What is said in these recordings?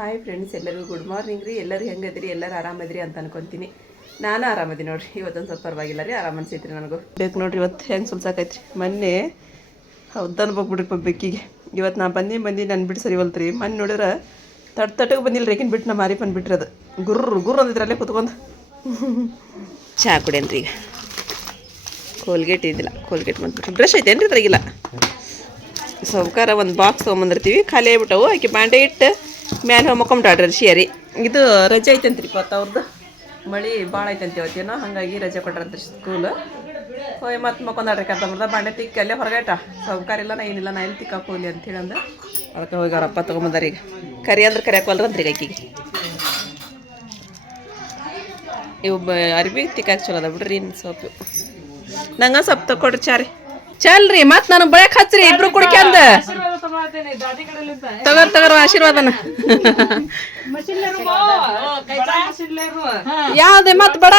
Hi friends ಎಲ್ಲರಿಗೂ good morning ರೀ. ಎಲ್ಲರೂ ಹೆಂಗದಿರಿ ಎಲ್ಲರೂ ಆರಾಮದ್ರಿ ಅಂತ ಅನ್ಕೊಂತೀನಿ. ನಾನು ಆರಾಮದಿ ನೋಡ್ರಿ. ಇವತ್ತೊಂದು ಸ್ವಲ್ಪ ಪರವಾಗಿಲ್ಲ ರೀ. ಆರಾಮ ಅನ್ಸೈತ್ರಿ ನನಗೂ. ಬೇಕು ನೋಡ್ರಿ ಇವತ್ತು ಹೆಂಗೆ ಸುಲ್ಸಾಕೈತ್ರಿ? ಮೊನ್ನೆ ಹೌದನ್ ಹೋಗ್ಬಿಡ್ರಿ ಬೆಕ್ಕಿಗೆ. ಇವತ್ತು ನಾ ಬಂದು ಬಂದು ನನ್ನ ಬಿಟ್ಟು ಸರಿ ಹೊಲ್ತ್ರಿ. ಮೊನ್ನೆ ನೋಡಿದ್ರೆ ತಟ್ ತಟಗೆ ಬಂದಿಲ್ಲ ರೇಕಿನ ಬಿಟ್ಟು ನಮ್ಮ ಮಾರಿ ಬಂದುಬಿಟ್ರಿ ಅದು. ಗುರ್ರು ಗುರ್ರು ಅಂದಿದ್ರಲ್ಲೇ ಕುತ್ಕೊಂಡು. ಚಹಾ ಕುಡಿಯನ್ರಿ ಈಗ. ಕೋಲ್ಗೇಟ್ ಇದ್ದಿಲ್ಲ. ಕೋಲ್ಗೇಟ್ ಬಂದ್ಬಿಟ್ರಿ ಬ್ರಷ್ ಐತೇನು ರೀ ಇದ್ರಾಗಿಲ್ಲ ಸೌಕಾರ ಒಂದು ಬಾಕ್ಸ್ ತೊಗೊಂಬಂದಿರ್ತೀವಿ. ಖಾಲಿ ಆಗ್ಬಿಟ್ಟವು. ಆಕೆ ಬಾಂಡೆ ಇಟ್ಟು ಮ್ಯಾಲೆ ಹೋಗಿ ಮಕ್ಕೊಂಬಿಟ್ಟಾಡ್ರಿ ಶಿಯರಿ ಇದು ರಜೆ ಐತಂತ್ರಿ ಇವತ್ತು ಅವ್ರದ್ದು ಮಳೆ ಭಾಳ ಐತಂತ ಇವತ್ತೇನೋ ಹಾಗಾಗಿ ರಜೆ ಕೊಟ್ರಂತ್ರಿ ಸ್ಕೂಲ್ ಹೋಯ್ ಮತ್ತೆ ಕರ್ತ ಕರ್ಕೊಂಬರ್ದ ಬಾಂಡೆ ತಿಕ್ಕ ಅಲ್ಲೇ ಹೊರಗೇಟ ಸೌಕಾರ ಇಲ್ಲ ನಾ ಏನಿಲ್ಲ ನಾ ಎಲ್ಲಿ ತಿಕ್ಕಾಕ ಹೋಗ್ಲಿ ಅಂತ ಹೇಳಂದ. ಅಂದ ಅದಕ್ಕೆ ಹೋಗಿ ಅವ್ರಪ್ಪ ತೊಗೊಂಬಂದಾರ ಈಗ. ಕರಿ ಅಂದ್ರೆ ಕರಿಯಾಕವಲ್ರಂತ್ರಿ ಈಗ ಆಕಿಗೆ. ಇವು ಬ ಅರ್ಬಿ ತಿಕ್ಕಾಕ ಚಲೋ ಅದ ಬಿಡ್ರಿ ಇನ್ನು ಸೊಪ್ಪು. ನಂಗೆ ಸೊಪ್ಪು ತಗೊಡ್ರಿ ಚಾರಿ. ಚಲ್ರಿ ಮತ್ತೆ ನಾನು ಬಯಕ್ ಹಚ್ರಿ ಇಬ್ರು ಕುಡ್ಕ್ಯಾಂದ. ತಗೋರ್ ತಗೋರ್ ಆಶೀರ್ವಾದನ. ಯಾವ್ದೆ ಮತ್ ಬಡ.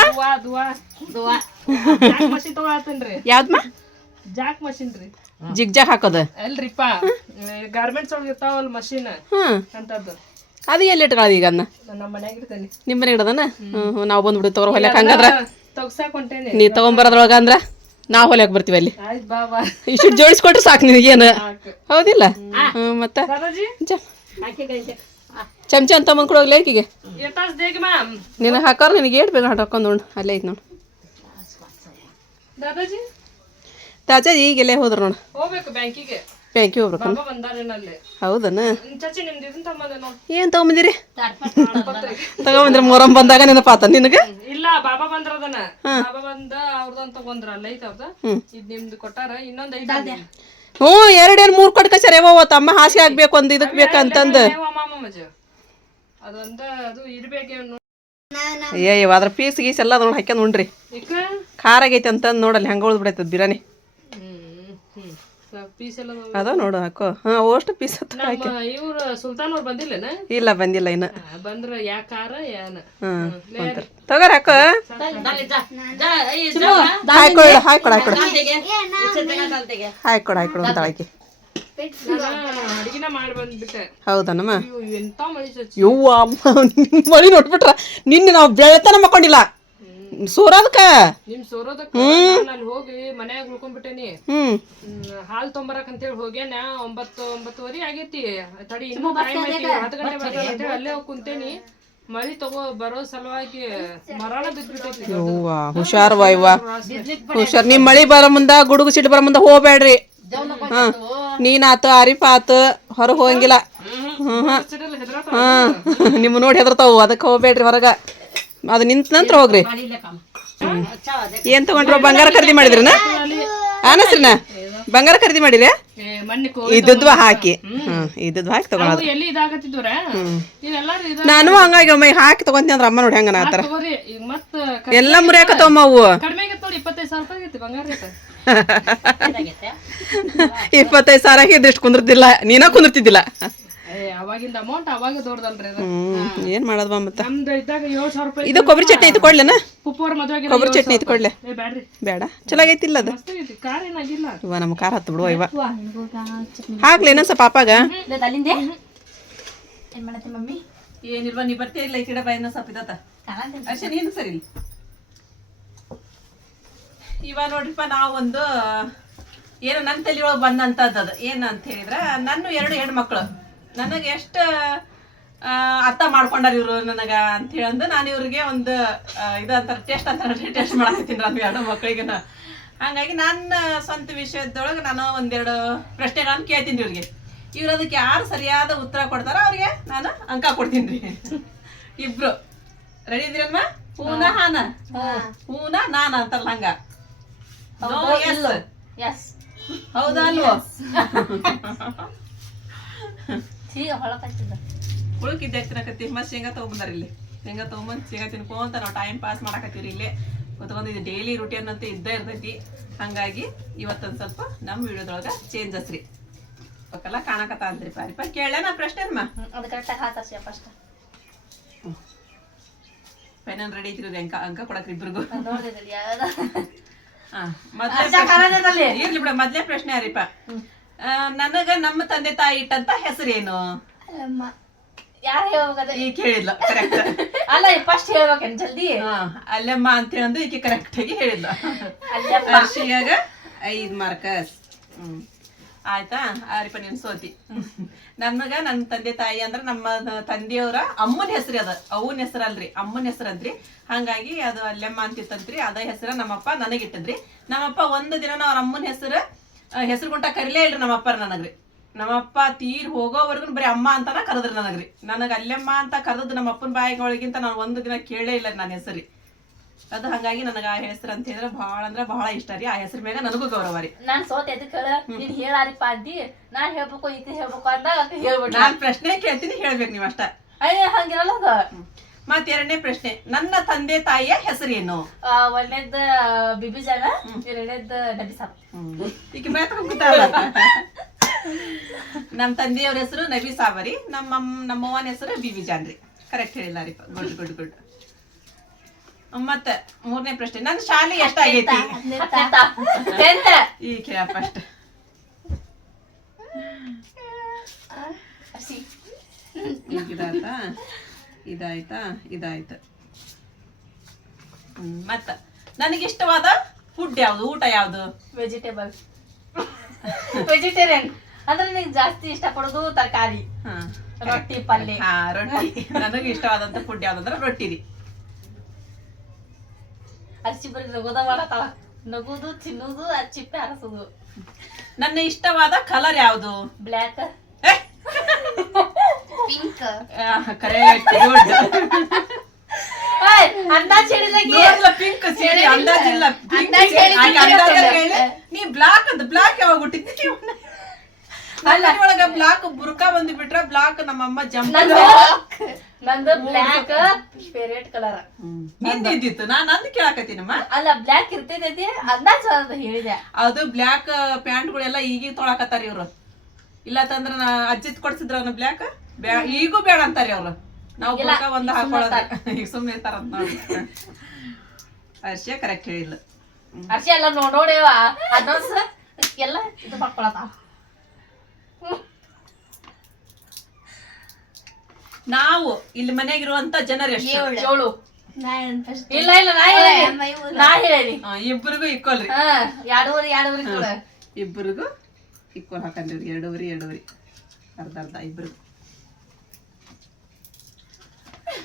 ಜಾಕ್ ಮಷಿನ್ ರೀ ಜಿಗ್ ಜಾಗ್ ಹಾಕೋದ. ಅಲ್ರಿಪ್ಪ ಗಾರ್ಮೆಂಟ್ಸ್ ಒಳಗೆ ಇರ್ತಾವಲ್ ಮಷಿನ್. ಹ್ಮ್ ಅಂತದ್ದು. ಅದು ಎಲ್ಲಿ ಇಟ್ಕೊಳ್ಳೋದು ಈಗ ಅದನ್ನ ನಮ್ಮ ಮನ್ಯಾಗ ನಿಮ್ಮ ಮನೆ ಇಡದನ? ನಾವು ಬಂದ್ಬಿಡ್ತೀವಿ ತಗೋರ್ ಹಂಗಂದ್ರ. ತಗ್ಸಾಕ್ ಹೊಂಟೇನಿ. ನೀ ತಗೊಂಬರೋದ್ರೊಳಗ ಅಂದ್ರ ನಾವು ಹೊಲಕ್ಕೆ ಬರ್ತೀವಿ ಅಲ್ಲಿ. ಇಷ್ಟು ಜೋಡಿಸ್ಕೊಟ್ರೆ ಸಾಕು ನಿನಗೇನು ಹೌದಿಲ್ಲ? ಮತ್ತೆ? ಚಮಚ ಅಂತ ಬಂದ್ ಕೊಡೋಗ್ಲಿ ಆಕಿಗೆ ನಿನ್ನ ಹಾಕೋರ್ ನಿನಗೆ ಏಟ್ ಬೇಕು ಹಾಕೊಂಡು ನೋಡು ಅಲ್ಲೇ ಐತೆ ನೋಡು. ದಾದಾಜಿ? ತಾಜಾ ಈಗ ಎಲ್ಲೇ ಹೋದ್ರು ನೋಡು. ಹೋಗ್ಬೇಕು ಬ್ಯಾಂಕಿಗೆ. ಬ್ಯಾಂಕಿ ಹೋಗ್ಬೇಕು ಹೌದನ? ಏನು ತಗೊಂಬಂದಿರಿ. ತಗೊಂಬಂದ್ರಿ ಮೊರಂ ಬಂದಾಗ ನೆನಪಾತ ನಿನಗೆ? ಇಲ್ಲ ಬಾಬಾ ಬಂದ್ರದನ. ಬಾಬಾ ಬಂದ ಅವ್ರದನ್ ತಗೊಂಡ್ರ ಅಲ್ಲ ಐತ ಅವ್ರದ? ಇದ್ ನಿಮ್ದು ಕೊಟ್ಟಾರ ಇನ್ನೊಂದ್ ಐದ ಹ್ಞೂ ಎರಡೆರಡು ಮೂರು ಕೊಟ್ಟು ಕಚೇರಿ ಯಾವ ತಮ್ಮ ಹಾಸಿಗೆ ಆಗ್ಬೇಕು ಒಂದು ಇದಕ್ಕೆ ಬೇಕಂತಂದ. ಅದೊಂದ ಅದು ಇರ್ಬೇಕೇನು ಅಯ್ಯಯ್ಯೋ ಅದ್ರ ಪೀಸ್ ಗೀಸ್ ಎಲ್ಲ ನೋಡಿ ಹಾಕ್ಯಂಡ್ ಉಣ್ರಿ ಖಾರ ಆಗೈತೆ ಅಂತಂದು ನೋಡಲ್ಲಿ ಹೆಂಗೆ ಉಳ್ದು ಬಿಡೈತದ ಬಿರಿಯಾನಿ ಪೀಸ್ ಎಲ್ಲ. ಅದ ನೋಡು ಹಾಕೋ ಹಾಂ ಅಷ್ಟು ಪೀಸ್ ಹತ್ತು ಹಾಕಿ ಇವ್ರ ಸುಲ್ತಾನ್ ಅವ್ರು ಬಂದಿಲ್ಲೇನ ಇಲ್ಲ ಬಂದಿಲ್ಲ ಇನ್ನ ಬಂದ್ರ ಯಾ ಕಾರ ಯಾನ ತಗೋರ ಹಾಕೋ ಹಾಕೊಡು ಹಾಕೊಡು ಕೊಡು ಹಾಕೊಡು ಹಾಕೊಡು ಅಂತ ಹಾಕಿ ಅಡಿಗೆನ ಮಾಡಿ ಬಂದ್ಬಿಟ್ಟೆ ಹೌದನಮ್ಮ ಯವ್ವ ಎಂತ ಮಳಿ ನೋಡ್ಬಿಟ್ರ ನಿನ್ನೆ ನಾವು ಬೆಳತನ ಮಕ್ಕೊಂಡಿಲ್ಲ ಸೋರದಕ್ಕ? ನಿಮ್ ಸೋರೋದಕ್ಕ ನಾನು ಹೋಗಿ ಮನ್ಯಾಗ ಉಳ್ಕೊಂಡ್ಬಿಟ್ಟೇನಿ ಹ್ಮ್. ಹ್ಮ್, ಹಾಲ್ ತೊಂಬರಕ್ ಅಂತೇಳಿ ಹೋಗ್ಯಾನ ಒಂಬತ್ತು ಒಂಬತ್ತುವರೆ ಆಗೈತಿ. ತಡಿ ಇನ್ನೂ ಟೈಮ್ ಐತಿ ಹತ್ತು ಗಂಟೆ ಬರ್ತಾರ ಅಂತ ಹೇಳಿ ಅಲ್ಲೇ ಹೋಗಿ ಕುಂತೇನಿ. ಮಳಿ ತಗೋ ಬರೋ ಸಲುವಾಗಿ ಮರಳ ಬಿದ್ಬಿಟ್ಟೈತಿ ಯವ್ವ ಹುಷಾರ್ ವಾಯ್ವ ಹುಷಾರ್ ನಿಮ್ ಮಳಿ ಬರೋ ಮುಂದ ಗುಡುಗು ಸಿಟ್ಟು ಬರ ಮುಂದ ಹೋಗ್ಬೇಡ್ರಿ. ಹಾ ನೀನಾತು ಆರಿಫ್ ಆತು ಹೊರಗೆ ಹೋಗಂಗಿಲ್ಲ. ಹ್ಮ್ ಹಾ ಹಾ ನಿಮ್ಮ ನೋಡಿ ಹೆದರ್ತಾವು ಅದಕ್ಕೆ ಹೋಗ್ಬೇಡ್ರಿ ಹೊರಗ. ಅದು ನಿಂತ ನಂತರ ಹೋಗ್ರಿ. ಏನು ತಗೊಂಡ್ರ? ಬಂಗಾರ ಖರೀದಿ ಮಾಡಿದ್ರನ? ಅನಸ್ರಿನ? ಬಂಗಾರ ಖರೀದಿ ಮಾಡಿರಿ ಇದ್ದದ್ವ ಹಾಕಿ. ಹ್ಮ್. ಇದ್ದದ್ವ ಹಾಕಿ ತಗೊಳೋದು ನಾನು ಹಂಗಾಗಿ ಒಮ್ಮೆ ಹಾಕಿ ತಗೊಂತೀನಿ ಅಂದ್ರೆ ಅಮ್ಮ ನೋಡಿ ಹೆಂಗನ ಆತರ ಎಲ್ಲ ಮುರಿಯಾಕತ್ತವಮ್ಮ ಅವು. ಇಪ್ಪತ್ತೈದು ಸಾವಿರ ರೇಟ್. ಇಪ್ಪತ್ತೈದು ಕುಂದಿರ್ತಿಲ್ಲ ನೀನ ಕುಂದಿರ್ತಿದ್ದಿಲ್ಲ. ಅವಾಗಿಂದ ಅಮೌಂಟ್ ಅವಾಗ ದೊಡ್ಡದಲ್ರಿ ಅದು. ಹ್ಮ್ ಏನ್ ಮತ್ತೆ ಮತ್ತ? ನಮ್ದು ಇದ್ದಾಗ ಏಳು ಸಾವಿರ ರೂಪಾಯಿ ಇದು ಕೊಬ್ಬರಿ ಚಟ್ನಿ ಐತಿ ಕೊಡ್ಲೇನ ಪುಪ್ಪವ್ರ ಮದ್ವೆಗೆ ಕೊಬ್ಬರಿ ಚಟ್ನಿ ಐತಿ ಕೊಡ್ಲೆ ಏ ಬ್ಯಾಡ್ರಿ. ಬೇಡ ಚಲೋ ಆಗೈತಿಲ್ಲ ಅದು. ಮಸ್ತ್ ಆಗೈತಿ ಕಾರ್ ಏನಾಗಿಲ್ಲ ಇವ ನಮ್ಮ ಕಾರ್ ಹತ್ತು ಬಿಡುವ ಇವ. ಹಾಕ್ಲಿ ಏನಸ ಸ್ವಲ್ಪ ಪಾಪಾಗ ಅಲ್ಲಿಂದೆ? ಏನ್ ಮಾಡತ್ತೆ ಮಮ್ಮಿ? ಏನಿಲ್ವಾ ನೀ ಬರ್ತೀಯ ಇಲ್ಲ ಈ ಕಡೆ ಬಾಯಿನ ಸ್ವಲ್ಪ ಇದತ್ತ ಅಷ್ಟೇ ನೀನು ಸರಿ ಇವ ನೋಡ್ರಿಪ್ಪ ನಾವು ಒಂದು ಏನು ನನ್ನ ತಲೆ ಒಳಗೆ ಅದು. ಏನು ಅಂತ ಹೇಳಿದ್ರೆ ನನ್ನ ಎರಡು ಹೆಣ್ಮಕ್ಳು. ನನಗೆ ಎಷ್ಟು ಅರ್ಥ ಮಾಡ್ಕೊಂಡಾರ ಇವರು ನನಗೆ ಅಂತ ಹೇಳಂದು ನಾನು ಇವ್ರಿಗೆ ಒಂದು ಇದು ಅಂತಾರ ಟೇಸ್ಟ್ ಅಂತಾರೆ ಟೇಸ್ಟ್ ಮಾಡಕತ್ತೀನಿ ನಾನು ಎರಡು ಮಕ್ಕಳಿಗೆ ಹಂಗಾಗಿ ನನ್ನ ಸ್ವಂತ ವಿಷಯದೊಳಗೆ ನಾನು ಒಂದೆರಡು ಪ್ರಶ್ನೆಗಳನ್ನು ಕೇಳ್ತೀನಿ ಇವ್ರಿಗೆ. ಇವ್ರು ಅದಕ್ಕೆ ಯಾರು ಸರಿಯಾದ ಉತ್ತರ ಕೊಡ್ತಾರೋ ಅವ್ರಿಗೆ ನಾನು ಅಂಕ ಕೊಡ್ತೀನಿ ರೀ. ಇಬ್ರು. ರೆಡಿ ಇದ್ರಮ್ಮ ಹೂನ ಹಾನ? ಹೂನ ನಾನ ಅಂತಾರಲ್ಲ ಹಂಗ? ಹೌದಾ? ಅಲ್ವೋ ಈಗ ಹೊಳಕಾಗ್ತದ ಉಳ್ಕಿದ್ದೆ ತಿನ್ನಕತ್ತಿ ಮತ್ತೆ ಶೇಂಗಾ ತೊಗೊಂಬಂದಾರ ಇಲ್ಲಿ. ಶೇಂಗಾ ತೊಗೊಂಬಂದು ಶೇಂಗಾ ತಿನ್ಕೊಂತ ನಾವು ಟೈಮ್ ಪಾಸ್ ಮಾಡಕತ್ತೀವಿ ಇಲ್ಲಿ. ಕುತ್ಕೊಂಡು ಇದು ಡೈಲಿ ರೂಟೀನ್ ಅಂತ ಇದ್ದೇ ಇರ್ತೈತಿ. ಹಂಗಾಗಿ ಇವತ್ತೊಂದು ಸ್ವಲ್ಪ ನಮ್ಮ ವಿಡಿಯೋದೊಳಗೆ ಚೇಂಜಸ್ ರೀ ಪಕ್ಕಲ್ಲ ಕಾಣಕತ್ತ ಅಂತ್ರಿ ಪಾರಿಪ. ಕೇಳ ನಾ ಪ್ರಶ್ನೆ ಅಮ್ಮ? ಅದು ಕರೆಕ್ಟಾಗಿ ಫಸ್ಟ್ ಫೈನಲ್ ರೆಡಿ ಐತಿರಿ ಅಂಕ ಅಂಕ ಕೊಡಕ್ರಿ ಇಬ್ರಿಗೂ. ನೋಡಿದ್ರಲ್ಲಿ ಯಾವ್ದ. ಹಾ, ಮೊದ್ಲೇ ಇರ್ಲಿ ಬಿಡ ಮದ್ಲೇ ಪ್ರಶ್ನೆ ಅರಿಪ. ನನಗ ನಮ್ಮ ತಂದೆ ತಾಯಿ ಇಟ್ಟಂತ ಹೆಸರೇನು? ಯಾರು ಹೇಳ್ಬೇಕಾದ್ರೆ ಈಗ ಹೇಳಿದ್ಲ ಕರೆಕ್ಟ್ ಅಲ್ಲ ಫಸ್ಟ್ ಹೇಳ್ಬೇಕೇನು ಜಲ್ದಿ? ಅಲ್ಲಮ್ಮ ಅಂತ ಹೇಳಂದು ಈಕೆ ಕರೆಕ್ಟ್ ಆಗಿ ಹೇಳಿಲ್ಲ ಅರ್ಶಿಯಾಗ ಐದು ಐದ್ ಮಾರ್ಕಸ್ ಹ್ಮ್. ಆಯ್ತಾ? ಆರಿಪ ನೀನ್ ಸೋತಿ. ನನಗ ನನ್ನ ತಂದೆ ತಾಯಿ ಅಂದ್ರ ನಮ್ಮ ತಂದೆಯವರ ಅಮ್ಮನ ಹೆಸರು ಅದ. ಅವನ ಹೆಸರು ಅಲ್ರಿ ಅಮ್ಮನ ಹೆಸರು ಅಂದ್ರಿ ಹಂಗಾಗಿ ಅದು ಅಲ್ಲೆಮ್ಮ ಅಂತಿತ್ತಂತ್ರಿ. ಅದ ಹೆಸರ ನಮ್ಮಪ್ಪ ನನಗಿಟ್ಟದ್ರಿ. ನಮ್ಮಪ್ಪ ಒಂದು ದಿನ ಅವ್ರ ಅಮ್ಮನ ಹೆಸರು ಹೆಸರು ಗುಂಟ ಕರಿಲೇ ಇಲ್ರಿ ನಮ್ಮಪ್ಪರ ನನಗ್ರಿ. ನಮ್ಮಪ್ಪ ತೀರ್ ಹೋಗೋವರೆಗೂ ಬರೀ ಅಮ್ಮ ಅಂತಾನ ಕರೆದ್ರಿ ನನಗ್ರಿ. ನನಗ ಅಲ್ಲೆಮ್ಮ ಅಂತ ಕರೆದ್ ನಮ್ಮ ಅಪ್ಪನ ಬಾಯಿಗೆ ಒಳಗಿಂತ ನಾನು ಒಂದು ದಿನ ಕೇಳೇ ಇಲ್ಲ ನನ್ನ ಹೆಸರಿ. ಅದು ಹಂಗಾಗಿ ನನಗ ಆ ಹೆಸರು ಅಂತ ಹೇಳಿದ್ರೆ ಬಹಳ ಅಂದ್ರೆ ಬಹಳ ಇಷ್ಟ ರೀ. ಆ ಹೆಸರು ಮ್ಯಾಗ ನನಗೂ ಗೌರವ ರೀ. ನಾನ್ ಸೋತ್ ಎದಕ್ ಹೇಳ? ನೀನ್ ಹೇಳಾರಿಪ್ಪ ಅಂದಿ ನಾನ್ ಹೇಳ್ಬೇಕು ಈಕೆ ಹೇಳ್ಬೇಕು ಅಂತ ಹೇಳ್ಬೇಕು ಹೇಳ್ಬಿಟ್ಟ ನಾನ್ ಪ್ರಶ್ನೆ ಕೇಳ್ತೀನಿ ಹೇಳ್ಬೇಕು ನೀವು ಅಷ್ಟ. ಅಯ್ಯ ಹಂಗಿರಲ್ಲ ಅದು. ಮತ್ ಎರಡನೇ ಪ್ರಶ್ನೆ ನನ್ನ ತಂದೆ ತಾಯಿಯ ಹೆಸರೇನು? ಆ, ಒಂದ್ನೇದ್ ಬಿಬಿ ಜಾನ ಎರಡನೇದ್ ನಬಿ ಸಾಬ್. ಈಗ ನಮ್ಮ ತಂದೆಯವ್ರ ಹೆಸರು ನಬಿ ಸಾಬರಿ ನಮ್ಮ ನಮ್ಮವ್ವನ ಹೆಸರು ಬಿಬಿ ಜಾನ್ರಿ ಕರೆಕ್ಟ್ ಹೇಳಿಲ್ಲ ರೀ ಗುಡ್ ಗುಡ್ ಗುಡ್. ಮತ್ತ ಮೂರನೇ ಪ್ರಶ್ನೆ ನನ್ನ ಶಾಲೆ ಎಷ್ಟಾಗೈತಿ ಈ ಕೇಳ ಫಸ್ಟ್ ಈಗ ಇದಾಯ್ತಾ? ಇದಾಯ್ತಾ. ಹ್ಮ್, ನನಗೆ ಇಷ್ಟವಾದ ಫುಡ್ ಯಾವ್ದು? ಊಟ ಯಾವ್ದು? ವೆಜಿಟೇಬಲ್ ವೆಜಿಟೇರಿಯನ್ ಅಂದ್ರೆ ನಿಂಗೆ ಜಾಸ್ತಿ ಇಷ್ಟಪಡೋದು ತರಕಾರಿ. ಹಾ ರೊಟ್ಟಿ ಪಲ್ಯ ಹಾ ರೊಟ್ಟಿ. ನನಗೆ ಇಷ್ಟವಾದಂತ ಫುಡ್ ಯಾವ್ದಂದ್ರೆ ರೊಟ್ಟಿ ರೀ. ಅಚ್ಚಿ ಬರೀ ನಗೋದ ಮಾಡತ್ತಾಳ ನಗುದು ತಿನ್ನುದು ಅಚ್ಚಿಪ್ಪೆ ಹಾರಿಸೋದು ನನ್ನ ಇಷ್ಟವಾದ ಕಲರ್ ಯಾವುದು? Black pink. ಕರೆಕ್ಟ್ ಗುಡ್ ಅಂದಾಜ್ ಹೇಳಿದಾಗಿ ಪಿಂಕ್ ಸೇರಿ ಅಂದಾಜಿಲ್ಲ ಪಿಂಕ್ ನೀ ಬ್ಲಾಕ್ ಅಂತ ಬ್ಲಾಕ್ ಯಾವಾಗ ಹುಟ್ಟಿದ್ದಿ? ಅಲ್ಲ. ಒಳಗ ಬ್ಲಾಕ್ ಬುರ್ಕಾ ಬಂದು ಬಿಟ್ರ ಬ್ಲಾಕ್ ನಮ್ಮಮ್ಮ ಜಂಪ್ ನಂದು ನಂದು ಬ್ಲ್ಯಾಕ್ ಫೇವ್ರೇಟ್ ಕಲರ್ನಿಂದ ಇದ್ದಿತ್ತು. ನಾನ್ ಅಂದ್ ಕೇಳಾಕತ್ತೀನಮ್ಮ. ಅಲ್ಲ ಬ್ಲಾಕ್ ಇರ್ತೈತಿ ಅಂದಾಜ್ ಅಂತ ಹೇಳಿದೆ. ಅದು ಬ್ಲ್ಯಾಕ್ ಪ್ಯಾಂಟ್ಗಳೆಲ್ಲ ಈಗೀಗ ತೊಳಕತ್ತಾರ ಇವ್ರು. ಇಲ್ಲ ತಂದ್ರ ನಾ ಅಜ್ಜಿತ್ ಕೊಡ್ಸಿದ್ರ ಅವ್ನ ಬ್ಲ್ಯಾಕ್ ಈಗೂ ಬೇಡ ಅಂತಾರೆ ಅವ್ರು. ನಾವು ಒಂದು ಹಾಕೊಳ್ಳೋದು ಒಂದ್ ಈಗ ಸುಮ್ನೆ ಹಾಕೊಳ್ಳೋದ. ಈಗ ಸುಮ್ನೆ ಇರ್ತಾರ ಅಂತ ನೋಡಿ ಹರ್ಷ ಕರೆಕ್ಟ್ ಹೇಳಿಲ್ಲ ಹರ್ಷ ಎಲ್ಲ ನೋಡ್ ನೋಡೇವ ಅದೊಂದ್ಸ ಎಲ್ಲ ಇದು ಮಾಡ್ಕೊಳತ ನಾವು ಇಲ್ಲಿ ಮನೆಗಿರುವಂತ ಜನರು ಎಷ್ಟು? ಏಳು. ಇಲ್ಲ ಇಲ್ಲ ನಾ ಹೇಳಿ ನಾ ಹೇಳೇನಿ. ಆ, ಇಬ್ರಿಗೂ ಇಕ್ವಲ್ ರೀ. ಹಾ ಎರಡೂವರೆ ಎರಡೂವರೆ ಇಬ್ಬರಿಗೂ ಇಕ್ವಲ್ ಹಾಕಂದ್ರಿ ಎರಡೂವರೆ ಎರಡೂವರೆ. ಅರ್ಧ ಅರ್ಧ ಇಬ್ರಿಗೂ.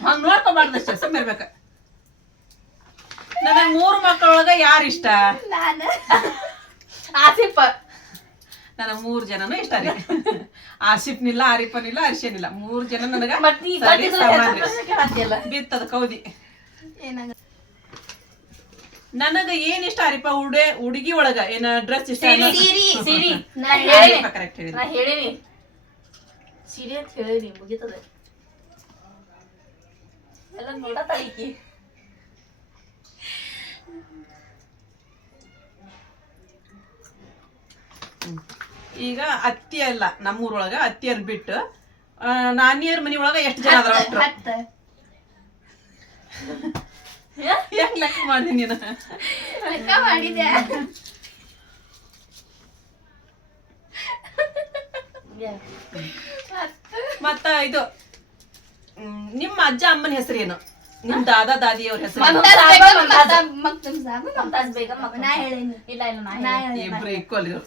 ಹಂಗ್ ನೋಡ್ಕೋಬಾರ್ದಷ್ಟೇ ಸುಮ್ಮನೆ ಇರ್ಬೇಕ. ನನಗೆ ಮೂರು ಮಕ್ಕಳೊಳಗ ಯಾರು ಇಷ್ಟ? ನಾನು. ಆಸಿಫ್. ನನಗೆ ಮೂರು ಜನನು ಇಷ್ಟ ರೀ. ಆಸಿಫ್ನಿಲ್ಲ ಆರಿಫನಿಲ್ಲ ಅರ್ಶನಿಲ್ಲ ಮೂರು ಜನ ನನಗ ಸರಿ ಬಿತ್ತದ ಕೌದಿ. ನನಗ ಏನ್ ಇಷ್ಟ ಅರಿಪ ಉಡೆ ಹುಡುಗಿ ಒಳಗ? ಏನ ಡ್ರೆಸ್ ಇಷ್ಟ ಸಿರಿ ಸಿರಿ ಕರೆಕ್ಟ್ ಹೇಳಿ ಹೇಳೇನಿ. ಅಂತ ಹೇಳೇನಿ ಮುಗಿತದೆ. ಎಲ್ಲ ನೋಡತ್ತಾಳ ಈಕಿ ಈಗ ಅತ್ತಿ ಅಲ್ಲ ನಮ್ಮೂರೊಳಗ ಅತ್ತಿಯರ್ ಬಿಟ್ಟು ಆ, ನಾನಿಯರ್ ಮನಿ ಒಳಗ ಎಷ್ಟು ಜನ ಅದ್ರ ಯಾಕೆ ಲೆಕ್ಕ ಮಾಡಿ ನೀನು? ಲೆಕ್ಕ ಮಾಡಿದೆ ಮತ್ತ ಇದು ನಿಮ್ಮ ಅಜ್ಜ ಅಮ್ಮನ ಹೆಸರೇನು? ನಿಮ್ ದಾದಾ ದಾದಿಯವ್ರ ಹೆಸರು ಮಮತಾಜ್ ಬೇಗಂ, ಮಮತಾಜ್ ಮಕ್ತುಮ್ ಸಾಬ್ ಮಮತಾಜ್ ಬೇಗಂ ಮಕ್ಕಳು. ನಾ ಹೇಳೇನಿ. ಇಲ್ಲ ಇಲ್ಲ ನಾ ನಾ ಹೇಳೇನಿ. ಹೇಳೇನಿ ಇಬ್ರು ಈಕ್ವಲ್ ಇವ್ರು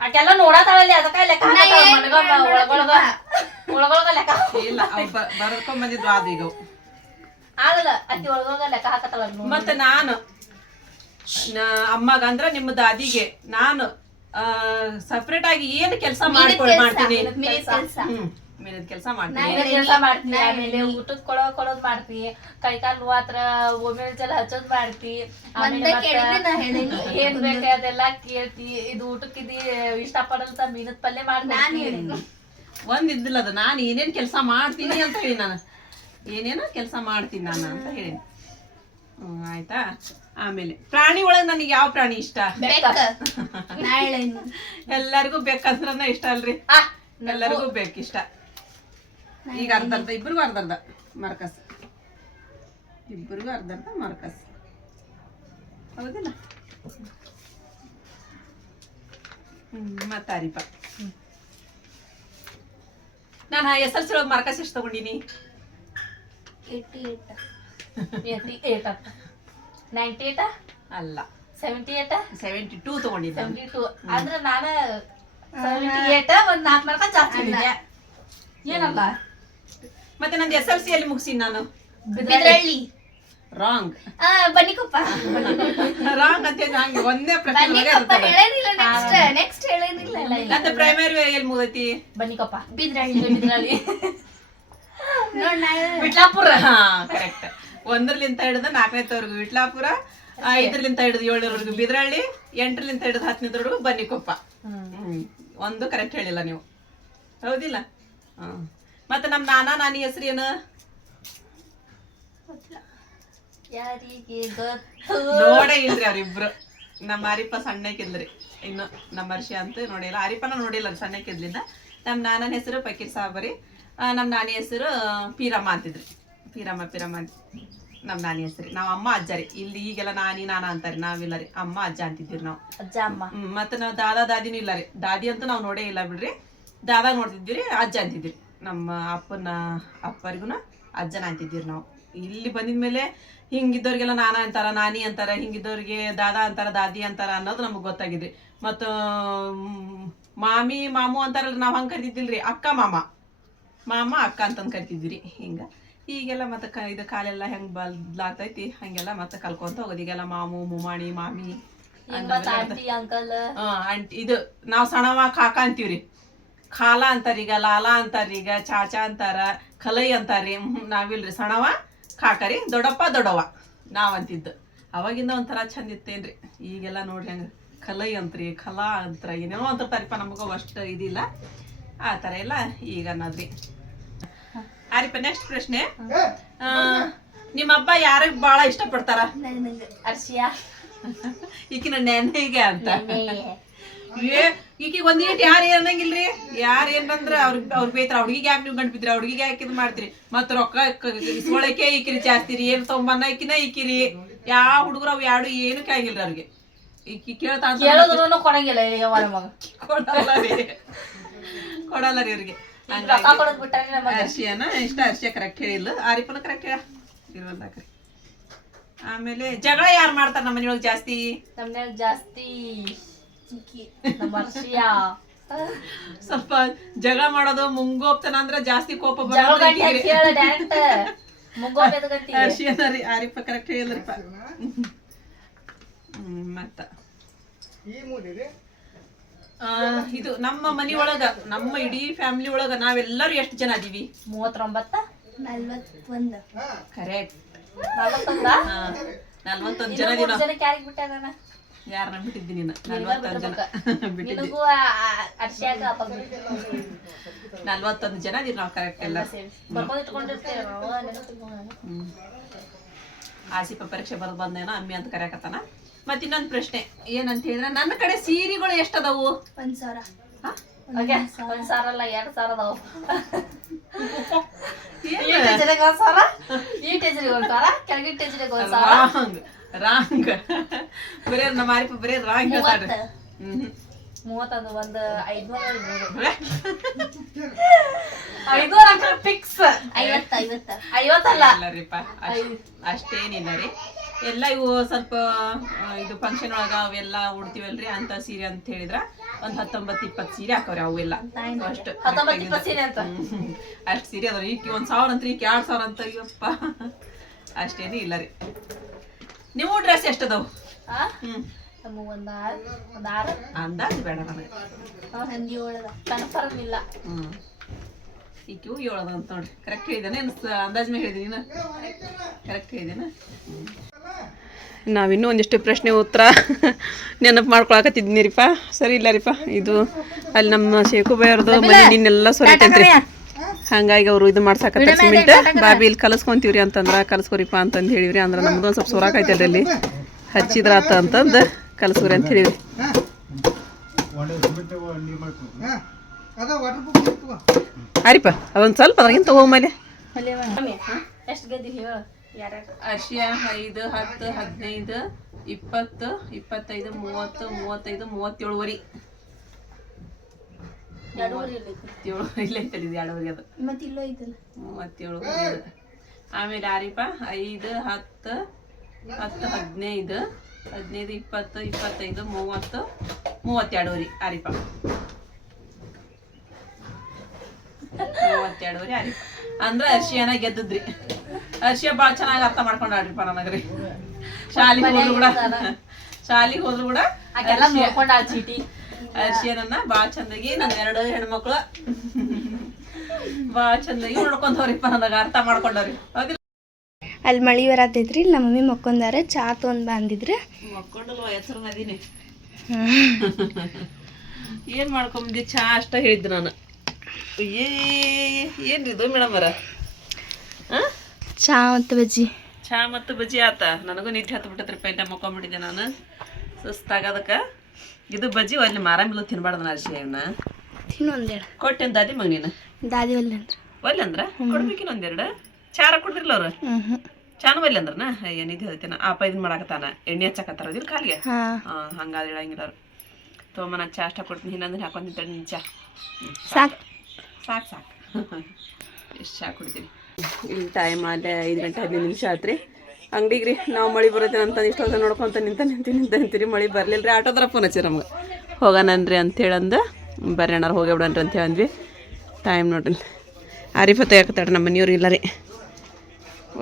ಆಕೆಲ್ಲ ನೋಡತಾಳಲ್ಲಿ ಅದಕ್ಕ ಲೆಕ್ಕ ನಾ ಹಾಕತ್ತಾಳ ಏನ್ ಮನ್ಗ ಒಳಗೊಳಗ. ಒಳಗೊಳಗ ಲೆಕ್ಕ ಇಲ್ಲ ಅವ್ ಬಂದಿದ್ವು ಅದು ಈಗ ಅವು. ಆಗಲ್ಲ ಅತಿ ಒಳಗೊಳಗ ಲೆಕ್ಕ ಹಾಕತ್ತಾಳ ನೋಡು. ಮತ್ತೆ ನಾನು ನಾ- ಅಮ್ಮಗ ಅಂದ್ರ ನಿಮ್ಮ ದಾದಿಗೆ ನಾನು ಸಪ್ರೇಟ್ ಆಗಿ ಏನು ಕೆಲಸ ಮಾಡ್ಕೊಳ್ ಮಾಡ್ತೀನಿ? ಮಿನಿಟ್ ಕೆಲಸ. ಮಾಡ್ತೀನಿ. ಮಿನದ್ ಕೆಲಸ ಮಾಡ್ತೀನಿ. ಆಮೇಲೆ ಊಟದ ಕೊಡೋ ಕೊಡೋದ್ ಮಾಡ್ತಿ ಕೈ ಕಾಲು ಮಾತ್ರ ಒಮ್ಮೆ ಜಲ ಹಚ್ಚೋದ್ ಮಾಡ್ತಿ ಏನ್ ಬೇಕು ಅದೆಲ್ಲ ಕೇಳ್ತಿ. ಇದು ಊಟಕ್ಕೆ ಇದು ಇಷ್ಟ ಪಡಲ್ತ ಮೀನದ ಪಲ್ಯ ನಾನ್ ನಾನು ಹೇಳೇನಿ ಒಂದ್ ಇದ್ದಿಲ್ಲ ಅದು. ನಾನು ಏನೇನ್ ಕೆಲಸ ಮಾಡ್ತೀನಿ ಅಂತ ಹೇಳಿ ನಾನು. ಏನೇನೋ ಕೆಲಸ ಮಾಡ್ತೀನಿ ನಾನು ಅಂತ ಹೇಳಿ ಹ್ಮ್ ಆಯ್ತಾ? ಆಮೇಲೆ ಪ್ರಾಣಿ ಒಳಗ್ ನನಗೆ ಯಾವ ಪ್ರಾಣಿ ಇಷ್ಟ? ಎಲ್ಲರಿಗೂ ಬೇಕಂದ್ರನ ಇಷ್ಟ ಅಲ್ರಿ? ಎಲ್ಲರಿಗೂ ಬೇಕಿಷ್ಟ ಈಗ ಅರ್ಧ ಅರ್ಧ ಇಬ್ರಿಗೂ ಅರ್ಧ ಅರ್ಧ ಮಾರ್ಕಸ್. ಇಬ್ಬರಿಗೂ ಅರ್ಧ ಅರ್ಧ ಮಾರ್ಕಸ್. ಹೌದಿಲ್ಲ? ಮತ್ತಾರಿಪ ನಾನು ಎಸ್ ಎಲ್ ಸಿ ಒಳಗೆ ಮಾರ್ಕಸ್ ಎಷ್ಟು ತಗೊಂಡಿನಿ? Eighty eight. ಏಟಿ ಏಟ್ ಅಪ್ಪ. ನೈಂಟಿ ಏಟ ಅಲ್ಲ. ಸೆವೆಂಟಿ ಏಟ ಸೆವೆಂಟಿ ಟೂ ತಗೊಂಡಿದ್ದೆ. ಸೆವೆಂಟಿ ಟೂ ಅಂದ್ರೆ ನಾನು ಸೆವೆಂಟಿ ಏಟ ಒಂದು ನಾಲ್ಕು ಮಾರ್ಕ ಜಾಸ್ತಿ ಇದ್ದೆ ಏನಲ್ಲ ಮತ್ತೆ ನಂದು ಎಸ್ ಎಲ್ ಸಿ ಅಲ್ಲಿ ಮುಗಿಸಿ ನಾನು. ಬಿದ್ರಳ್ಳಿ. ರಾಂಗ್ ಬನ್ನಿಕೊಪ್ಪ. ರಾಂಗ್ ಅಂತ ಹಂಗೆ ಒಂದೇ ಪ್ರಶ್ನೆ ನೆಕ್ಸ್ಟ್ ನೆಕ್ಸ್ಟ್ ಹೇಳೇನಿಲ್ಲ ನಂದು ಪ್ರೈಮರಿ ಎಲ್ಲಿ ಮುಗೈತಿ? ಬನ್ನಿಕೊಪ್ಪ. ಬಿದ್ರಳ್ಳಿ ಬಿದ್ರಳ್ಳಿ. ನೋಡ್ ಬಿಟ್ಲಾಪುರ. ಹಾ ಕರೆಕ್ಟ್ ಒಂದರ್ಲಿಂತ ಹಿಡಿದು ತವರ್ಗು ವಿಟ್ಲಾಪುರ ಐದರ್ಲಿಂತ ಹಿಡಿದು ಏಳರವರೆಗೂ ಬಿದ್ರಳ್ಳಿ ಎಂಟರ್ಲಿಂತ ಹಿಡಿದು ಹತ್ತನೇದ್ರವರೆಗೂ ಬನ್ನಿಕೊಪ್ಪ. ಹ್ಮ್. ಒಂದು ಕರೆಕ್ಟ್ ಹೇಳಿಲ್ಲ ನೀವು. ಹೌದಿಲ್ಲ? ಹ್ಮ್ ಮತ್ತೆ ನಮ್ಮ ನಾನಾ ನಾನಿ ಹೆಸರು ಏನು? ನೋಡೇ ಇಲ್ರಿ ಅವ್ರಿಬ್ರು. ನಮ್ಮ ಅರಿಪ ಸಣ್ಣಕ್ಕಿದ್ರಿ ಇನ್ನು ನಮ್ಮ ಅರ್ಷಿ ಅಂತ ನೋಡಿಲ್ಲ. ಅರಿಪನ ನೋಡಿಲ್ಲ ಸಣ್ಣಕ್ಕಿದ್ಲಿಂದ ನಮ್ಮ ನಾನನ ಹೆಸರು ಪಕೀರ್ ಸಾಬರಿ ನಮ್ಮ ನಾನಿ ಹೆಸರು ಪೀರಮ್ಮ ಅಂತಿದ್ರಿ. ಪೀರಮ್ಮ ಪೀರಮ್ಮ ನಮ್ ನಮ್ಮ ನಾನಿ ಹೆಸರಿ. ನಾವ್ ಅಮ್ಮ ಅಜ್ಜರಿ ಇಲ್ಲಿ ಈಗೆಲ್ಲ ನಾನಿ ನಾನ ಅಂತಾರೆ. ನಾವಿಲ್ಲ ರೀ. ಅಮ್ಮ ಅಜ್ಜ ಅಂತಿದ್ದೀರಿ ನಾವು. ಅಜ್ಜ ಅಮ್ಮ. ಹ್ಮ್, ಮತ್ತೆ ನಾವು ದಾದಾ ದಾದಿನೂ ಇಲ್ಲ ರೀ. ದಾದಿ ಅಂತೂ ನಾವು ನೋಡೇ ಇಲ್ಲ ಬಿಡ್ರಿ. ದಾದಾ ನೋಡ್ತಿದ್ವಿ ಅಜ್ಜ ಅಂತಿದ್ವಿ ನಮ್ಮ ಅಪ್ಪನ ಅಪ್ಪರಿಗೂ ಅಜ್ಜನ ಅಂತಿದ್ದೀರಿ ನಾವು. ಇಲ್ಲಿ ಬಂದಿದ್ಮೇಲೆ ಹಿಂಗಿದ್ದವ್ರಿಗೆಲ್ಲ ನಾನ ಅಂತಾರ ನಾನಿ ಅಂತಾರ ಹಿಂಗಿದ್ದವ್ರಿಗೆ ದಾದಾ ಅಂತಾರ ದಾದಿ ಅಂತಾರ ಅನ್ನೋದು ನಮಗೆ ಗೊತ್ತಾಗಿದ್ರಿ. ಮತ್ತು ಮ್, ಮಾಮಿ ಮಾಮು ಅಂತಾರಲ್ಲ ನಾವು ಹಂಗೆ ಕರಿತಿದ್ದಿಲ್ರಿ. ಅಕ್ಕ ಮಾಮ. ಮಾಮ ಅಕ್ಕ ಅಂತಂದು ಕರಿತಿದ್ವಿ ಹಿಂಗ. ಈಗೆಲ್ಲ ಮತ್ತೆ ಕ ಇದು ಕಾಲೆಲ್ಲ ಹೆಂಗ್ ಬದ್ಲಾತೈತಿ ಹಂಗೆಲ್ಲ ಮತ್ತೆ ಕಲ್ಕೊಂತ ಹೋಗೋದು. ಈಗೆಲ್ಲ ಮಾಮು ಮುಮಾಣಿ ಮಾಮಿ ಅಂಕಲ್. ಇದು ನಾವು ಸಣವ ಕಾಕ ಅಂತೀವ್ರಿ. ಖಾಲ ಅಂತಾರ ಈಗ ಲಾಲ ಅಂತಾರ ಈಗ ಚಾಚಾ ಅಂತಾರ ಕಲೈ ಅಂತಾರಿ ಹ್ಮ್, ನಾವಿಲ್ರಿ. ಸಣವ ಕಾಕರಿ ದೊಡ್ಡಪ್ಪ ದೊಡ್ಡವ ನಾವ್ ಅಂತಿದ್ದು. ಅವಾಗಿಂದ ಒಂಥರ ಚಂದ ಇತ್ತೇನ್ರಿ. ಈಗೆಲ್ಲ ನೋಡ್ರಿ ಹಂಗ ಕಲೈ ಅಂತ್ರಿ ಕಲಾ ಅಂತ್ರ ಏನೇನೋ ಅಂತಿರ್ತಾರಿಪ್ಪ ನಮಗೂ ಅಷ್ಟು ಇದಿಲ್ಲ. ಆ ಥರ ಎಲ್ಲ ಈಗ ಅನ್ನೋದ್ರಿ. ಆರಿಪ್ಪ ನೆಕ್ಸ್ಟ್ ಪ್ರಶ್ನೆ. ಆ, ನಿಮ್ಮ ಅಪ್ಪ ಯಾರಿಗೆ ಬಹಳ ಇಷ್ಟಪಡ್ತಾರ? ಪಡ್ತಾರ ಅರ್ಷಿಯಾ ಈಕಿನ ನೆನೆಗೆ ಅಂತ. ಏ ಈಕಿಗೆ ಒಂದ್ ಏಟ್ ಯಾರು ಏನಂಗಿಲ್ರಿ ಯಾರು ಏನಂದ್ರ ಅವ್ರ ಅವ್ರ ಬೇಯ್ತಾರ ಹುಡುಗಿಗೆ ಯಾಕೆ ನೀವು ಗಂಟು ಬಿದ್ರಿ ಹುಡುಗಿಗೆ ಯಾಕೆ ಇದು ಮಾಡ್ತೀರಿ? ಮತ್ತ ರೊಕ್ಕ ಇಸ್ಕೊಳಕ್ಕೆ ಈಕಿರಿ ಜಾಸ್ತಿ ರೀ ಏನ್ ತೊಂಬನ್ನ ಈಕಿನ ಈಕಿರಿ ಯಾವ ಹುಡುಗರು ಅವ್ ಯಾರು ಏನು ಕಾಯಂಗಿಲ್ರಿ ಅವ್ರಿಗೆ. ಈಕಿ ಕೇಳ್ತಾ ಕೊಡಂಗಿಲ್ಲ ಕೊಡಲ್ಲ ರೀ. ಕೊಡಲ್ಲ ರೀ ಅವ್ರಿಗೆ. ಅರ್ಶಿಯನ? ಇಷ್ಟ ಅರ್ಶಿಯ ಕರೆಕ್ಟ್ ಹೇಳಿಲ್ಲ ಆರಿಪನ ಕರೆಕ್ಟ್ ಹೇಳ. ಇರುವಲ್ದಾಕ್ರಿ ಆಮೇಲೆ ಜಗಳ ಯಾರು ಮಾಡ್ತಾರ ನಮ್ಮ ಮನೆಯೊಳಗೆ ಜಾಸ್ತಿ? ನಮ್ನ್ಯಾಗ ಜಾಸ್ತಿ ಸ್ವಲ್ಪ ಜಗಳ ಮಾಡೋದು ಮುಂಗೋಪ್ತನ ಅಂದ್ರೆ ಜಾಸ್ತಿ ಕೋಪ ಬರೋದು ಆರಿಪ್ಪ ಕರೆಕ್ಟ್ ಹೇಳಿದ್ರಪ್ಪ. ಹ್ಮ್ ಮತ್ತ. ಆ, ಇದು ನಮ್ಮ ಮನಿ ಒಳಗ ನಮ್ಮ ಇಡೀ ಫ್ಯಾಮಿಲಿ ಒಳಗ ನಾವೆಲ್ಲರೂ ಎಷ್ಟು ಜನ ಅದೀವಿ ಮೂವತ್ತೊಂಬತ್ತ? ನಲ್ವತ್ತೊಂದು. ಕರೆಕ್ಟ್ ನಲವತ್ತೊಂದ? ಜನ ದಿನ ಜನಕ್ಕೆ ಯಾರಿಗ್ ಬಿಟ್ಟ ನಾನು? ಯಾರನ್ನ ಬಿಟ್ಟಿದ್ದೀನಿ ನೀನು? ನಲ್ವತ್ತೊಂದ್ ಜನ. ಬಿಟ್ಟಿದ್ದಿ. ನಿನಗೂ ಅರ್ಶಿಯಾಗ ಅಪ್ಪಗ ನಲ್ವತ್ತೊಂದು ಜನ ಇದೀವಿ ನಾವು ಕರೆಕ್ಟ್ ಎಲ್ಲ ಆಸಿಪ ಪರೀಕ್ಷೆ ಬರ್ದು ಬಂದೇನೋ ಅಮ್ಮಿ ಅಂತ ಕರೆಯಕತ್ತಾನ? ಮತ್ ಇನ್ನೊಂದು ಪ್ರಶ್ನೆ. ಏನಂತ ಹೇಳಿದ್ರೆ ನನ್ನ ಕಡೆ ಸೀರೆಗಳು ಎಷ್ಟದಾವು? ಒಂದ್ ಸಾವಿರ. ಒಂದ್ ಅಲ್ಲ ಎರಡ್ ಸಾವಿರ ಅದಾವು? ಈ ಟೆಜರಿಗೆ ಒಂದ್ ಸಾವಿರ? ಈ ಟೆಜರಿಗೆ ಒಂದ್ ಸಾವಿರ? ಕೆಳಗಿನ ಟೆಜರಿಗೆ ಒಂದ್ ಸಾವಿರ? ರಾಂಗ್. ರಾಂಗ್. ಬರೇ ನಮ್ಮ ಬರೇ ರಾಂಗ್ ಹೇಳ್ತಾಡ್ರಿ ಹ್ಮ್ ಮೂವತ್ತೊಂದು ಒಂದು ಐದ್ನೂರ ಐದ್ನೂರು. ಐದ್ನೂರ ಫಿಕ್ಸ್ ಐವತ್ತ ಐವತ್ತ. ಐವತ್ತಲ್ಲ? ಅಷ್ಟೇನಿಲ್ಲ ರೀ. ಎಲ್ಲ ಇವು ಸ್ವಲ್ಪ ಇದು ಫಂಕ್ಷನ್ ಒಳಗ ಅವೆಲ್ಲ ಉಡ್ತೀವಲ್ರಿ ಅಂತ ಸೀರೆ ಅಂತ ಹೇಳಿದ್ರ. ಒಂದ್ ಹತ್ತೊಂಬತ್ತು ಇಪ್ಪತ್ತು ಸೀರೆ ಹಾಕವ್ರಿ ಅವೆಲ್ಲ. ಅಷ್ಟು ಅಷ್ಟು ಸೀರೆ ಅದ್ರ ಈಕಿ ಒಂದ್ ಸಾವಿರ ಅಂತ ಈಕಿ ಎರಡ್ ಸಾವಿರ ಅಂತ ಅಯ್ಯಪ್ಪ. ಅಷ್ಟೇನು ಇಲ್ಲ ರೀ. ನೀವು ಡ್ರೆಸ್ ಎಷ್ಟದವು? ಹ್ಮ್. ಅಂದಾಜು ಬೇಡ ನನಗೆ. ಕನ್ಫರ್ಮ್ ಇಲ್ಲ ಹ್ಮ್. ಈಕಿವು ಅದ ಅಂತ ನೋಡ್ರಿ. ಕರೆಕ್ಟ್ ಹೇಳಿದೇನೆ ಅಂದಾಜ್ ಮೇಲೆ ಹೇಳಿದೀನಿ ಕರೆಕ್ಟ್ ಹೇಳಿದೇನ ನಾವಿನ್ನೂ ಒಂದಿಷ್ಟು ಪ್ರಶ್ನೆ ಉತ್ತರ ನೆನಪು ಮಾಡ್ಕೊಳಕತ್ತಿದ್ನಿರಿಪ್ಪ ಸರಿ ಇಲ್ಲ ರೀಪ. ಇದು ಅಲ್ಲಿ ನಮ್ಮ ಶೇಖುಬಾಯವ್ರದ್ದು ಮನೆ ನಿನ್ನೆಲ್ಲ ಸೊರೈತೈತ್ರಿ ಹಂಗಾಗಿ ಅವರು ಇದು ಮಾಡ್ಸಾಕತ್ತಾರ ಸಿಮೆಂಟ್. ಬಾಬಿ ಇಲ್ಲಿ ಕಲಸ್ಕೊಂತೀವ್ರಿ ಅಂತಂದ್ರ. ಕಲಸ್ಕೊರಿಪ್ಪ ಅಂತಂದು ಹೇಳಿವ್ರಿ. ಅಂದ್ರೆ ನಮ್ದು ಒಂದು ಸ್ವಲ್ಪ ಐತೆ ಅಲ್ಲಿ ಹಚ್ಚಿದ್ರ ಆತ ಅಂತಂದು ಕಲಸ್ಕೊರಿ ಅಂತ ಹೇಳಿವ್ರಿ. ಆರಿಪ ಅದೊಂದು ಸ್ವಲ್ಪ ಅದ್ರಾಗಿಂತ ಮೇಲೆ. ಎಷ್ಟು ಗದ್ದಿ ಹೇಳು? ಅರ್ಶಿಯ ಐದು ಹತ್ತು ಹದಿನೈದು ಇಪ್ಪತ್ತು ಇಪ್ಪತ್ತೈದು ಮೂವತ್ತು ಮೂವತ್ತೈದು ಮೂವತ್ತೇಳುವರಿ. ಎರಡೂವರೆ ಇರ್ಲಿ ಮೂವತ್ತೇಳು ಇಲ್ಲೇ ತಿಳಿದು ಎರಡೂವರೆ ಅದು. ಮತ್ತೆ ಇಲ್ಲೋ ಐತಲ್ಲ. ಮೂವತ್ತೇಳು. ಆಮೇಲೆ ಆರಿಪ ಐದು ಹತ್ತು ಹತ್ತು ಹದಿನೈದು ಹದಿನೈದು ಇಪ್ಪತ್ತು ಇಪ್ಪತ್ತೈದು ಮೂವತ್ತು ಮೂವತ್ತೆರಡುವರೆ ಆರಿಪ ಮೂವತ್ತೆರಡುವರೆ ಯಾರಿ? ಅಂದ್ರೆ ಅರ್ಶಿಯನ ಗೆದ್ದದ್ರಿ? ಅರ್ಶಿಯ ಭಾಳ ಚೆನ್ನಾಗಿ ಅರ್ಥ ಮಾಡ್ಕೊಂಡಾಡ್ರಿಪ್ಪ ನನಗ್ರಿ. ಶಾಲಿಗೆ ಹೋದ್ರು ಕೂಡ. ಶಾಲಿಗೆ ಹೋದ್ರು ಕೂಡ ಚೀಟಿ. ಅರ್ಶಿಯನನ್ನ ಭಾಳ ಚಂದಾಗಿ ನನ್ನ ಎರಡು ಹೆಣ್ಮಕ್ಳು ಭಾಳ ಚಂದಾಗಿ ನೋಡ್ಕೊಂತವ್ರಿಪ್ಪ ನನಗೆ ಅರ್ಥ ಮಾಡ್ಕೊಂಡವ್ರಿ. ಅಲ್ಲಿ ಮಳಿ ಬರತೈತ್ರಿ ನಮ್ಮ ಮಮ್ಮಿ ಮಕ್ಕೊಂದಾರ ಚಾ ತೊಂದ್ ಬಂದಿದ್ರು. ಮಕ್ಕೊಂಡಲ್ವ ಹೆಸರು ನದಿನಿ ಏನ್ ಮಾಡ್ಕೊಂಬಂದಿ ಚಾ ಅಷ್ಟ ಹೇಳಿದ್ರು ನಾನು. ಏನ್ರಿ ಇದು ಮೇಡಮ್ ಅವರ? ಚಾ ಮತ್ತು ಬಜ್ಜಿ. ಚಾ ಮತ್ತು ಬಜ್ಜಿ ಆತ? ನನಗೂ ನಿದ್ದೆ ಹತ್ತು ಬಿಟ್ಟತ್ರಿ ಪೈಂಟ ಮಕ್ಕೊಂಬಿಟ್ಟಿದ್ದೆ ನಾನು. ಸುಸ್ತಾಗದಕ್ಕೆ ಇದು ಬಜ್ಜಿ ಅಲ್ಲಿ ಮಾರಂಗಿಲ್ಲ ತಿನ್ಬಾರ್ದು ನಾ ಅರ್ಶಿ ಅವನ್ನ ತಿನ್ನೊಂದೆರಡು ಕೊಟ್ಟೇನು ದಾದಿ ಮಗ ನೀನು ದಾದಿ ಒಲ್ಲೆ ಅಂದ್ರೆ. ಒಲ್ಲೆ ಅಂದ್ರೆ? ಕೊಡ್ಬೇಕಿನ ಒಂದೆರಡು. ಚಾರ ಕೊಡ್ತಿರ್ಲ ಅವ್ರು? ಚಾನು ಒಲ್ಲೆ ಅಂದ್ರನ? ಅಯ್ಯ ಇದು ಹೇಳ್ತೇನೆ ಆಪ ಇದನ್ ಮಾಡಾಕತ್ತಾನ. ಎಣ್ಣೆ ಹಚ್ಚಕತ್ತಾರ ಇದ್ರ ಕಾಲಿಗೆ? ಹಂಗಾದ್ರೆ ಇಡಂಗಿಲ್ಲ ಅವ್ರು. ತೊಗೊಂಬ ನಾನು ಚಾ ಅಷ್ಟ ಕೊಡ್ತೀನಿ. ಇಲ್ಲಾಂದ್ರೆ ಹಾಕೊಂತಿಂತ ನಿನ್ ಚಾ. ಸಾಕು. ಸಾಕು ಸಾಕು. ಎಷ್ಟು ಚಾ ಕುಡಿತೀನಿ ಇಲ್ಲಿ ಟೈಮ್ ಅಲ್ಲೇ ಐದು ಗಂಟೆ ಹದಿನೈದು ನಿಮಿಷ ಆತ್ರಿ. ಅಂಗಡಿಗೆ ರೀ ನಾವು ಮಳೆ ಬರುತ್ತೆ ಅಂತ ಇಷ್ಟೊಂದು ನೋಡ್ಕೊಂತ ನಿಂತ ನಿಂತೀನಿ ನಿಂತ ನಿಂತೀರಿ ಮಳೆ ಬರಲಿಲ್ಲ ರೀ ಆಟೋದ್ರ ಫೋನ್ ಹಚ್ಚಿ ನಮ್ಗೆ. ಹೋಗೋಣನ್ರಿ ಅಂತೇಳಂದು ಬರ್ರಿ ಅಣ್ಣಾರು ಹೋಗೇ ಅಂತ ಹೇಳಂದ್ವಿ. ಟೈಮ್ ನೋಡ್ರಿ. ಆರಿಫ ತೆಗಿತಾಡ್ರಿ ನಮ್ಮ ಮನೆಯವ್ರು ಇಲ್ಲ ರೀ.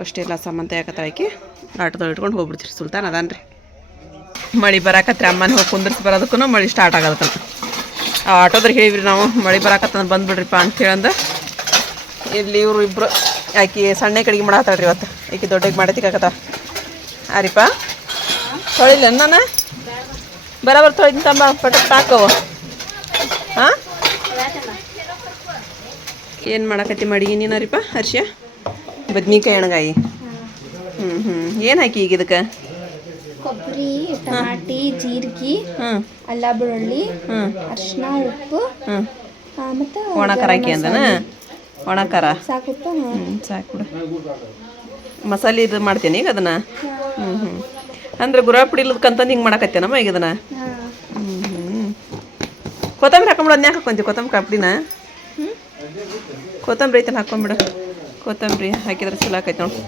ಅಷ್ಟೆಲ್ಲ ಸಾಮಾನು ತೆಗಿತಾಳೆ ಆಕಿ. ಆಟೋದಲ್ಲಿ ಇಟ್ಕೊಂಡು ಹೋಗ್ಬಿಡ್ತೀರಿ. ಸುಲ್ತಾನ್ ಅದಾನ್ರಿ. ಮಳೆ ಬರಾಕತ್ರಿ, ಅಮ್ಮನ ಹೋಗಿ ಕುಂದರ್ಸಿ ಬರೋದಕ್ಕೂ ಮಳೆ ಸ್ಟಾರ್ಟ್ ಆಗೋದಕ್ಕ ಆ ಆಟೋದ್ರ ಹೇಳಿವ್ರಿ ನಾವು, ಮಳೆ ಬರಾಕತ್ತ ಬಂದ್ಬಿಡ್ರಿಪ್ಪ ಅಂತ ಹೇಳಂದ. ಇಲ್ಲಿ ಇವರು ಇಬ್ರು, ಆಕಿ ಸಣ್ಣ ಕಡೆಗೆ ಮಾಡತ್ತಾಳ್ರಿ ಇವತ್ತು. ಆಕಿ ದೊಡ್ಡಗೆ ಮಾಡತಿಕಾಕತ್ತ ಆರಿಪ್ಪ? ತೊಳಿಲ್ಲ ನಾನು ಬರಾಬರ್ ತೊಳಿತೀನಿ ತಮ್ಮ ಪಟಕ್ ಹಾಕವು ಹಾಂ ಏನು ಮಾಡಕತ್ತಿ ಮಡಿಗೆ ನೀನು ಅರಿಪ ಹರ್ಷ ಬದ್ನಿಕಾಯಿ ಎಣ್ಗಾಯಿ. ಹ್ಞೂ ಹ್ಞೂ ಏನು ಹಾಕಿ ಈಗ ಇದಕ್ಕೆ? ಕೊಬ್ಬರಿ ಟಮಾಟಿ ಜೀರಿಗೆ ಅಲ್ಲ ಬೆಳ್ಳುಳ್ಳಿ ಅರಿಶಿನ ಉಪ್ಪು ಮತ್ತು ಒಣಕರ ಹಾಕಿ ಅಂದನ? ಒಣಕರ ಹ್ಞೂ ಸಾಕು ಮಸಾಲೆ ಇದು ಮಾಡ್ತೀನಿ ಈಗ ಅದನ್ನ? ಹ್ಞೂ ಹ್ಞೂ ಅಂದ್ರೆ ಗುರಾಳ್ ಪುಡಿ ಇಲ್ಲದಕ್ಕಂತಂದು ಹಿಂಗೆ ಮಾಡಕತ್ತೇನಮ್ಮ ಈಗ ಅದನ್ನ? ಹಾಂ. ಹ್ಞೂ ಹ್ಞೂ ಕೊತ್ತಂಬರಿ ಹಾಕೊಂಬಿಡು ಅದನ್ನ ಹಾಕೊಂತೀವಿ ಕೊತ್ತಂಬರಿ ಕಾಪಡಿನ ಕೊತ್ತಂಬರಿ ಐತನ ಹಾಕೊಂಬಿಡು. ಕೊತ್ತಂಬರಿ ಹಾಕಿದ್ರೆ ಚಲೋ ಆಕೈತೆ ನೋಡಿ.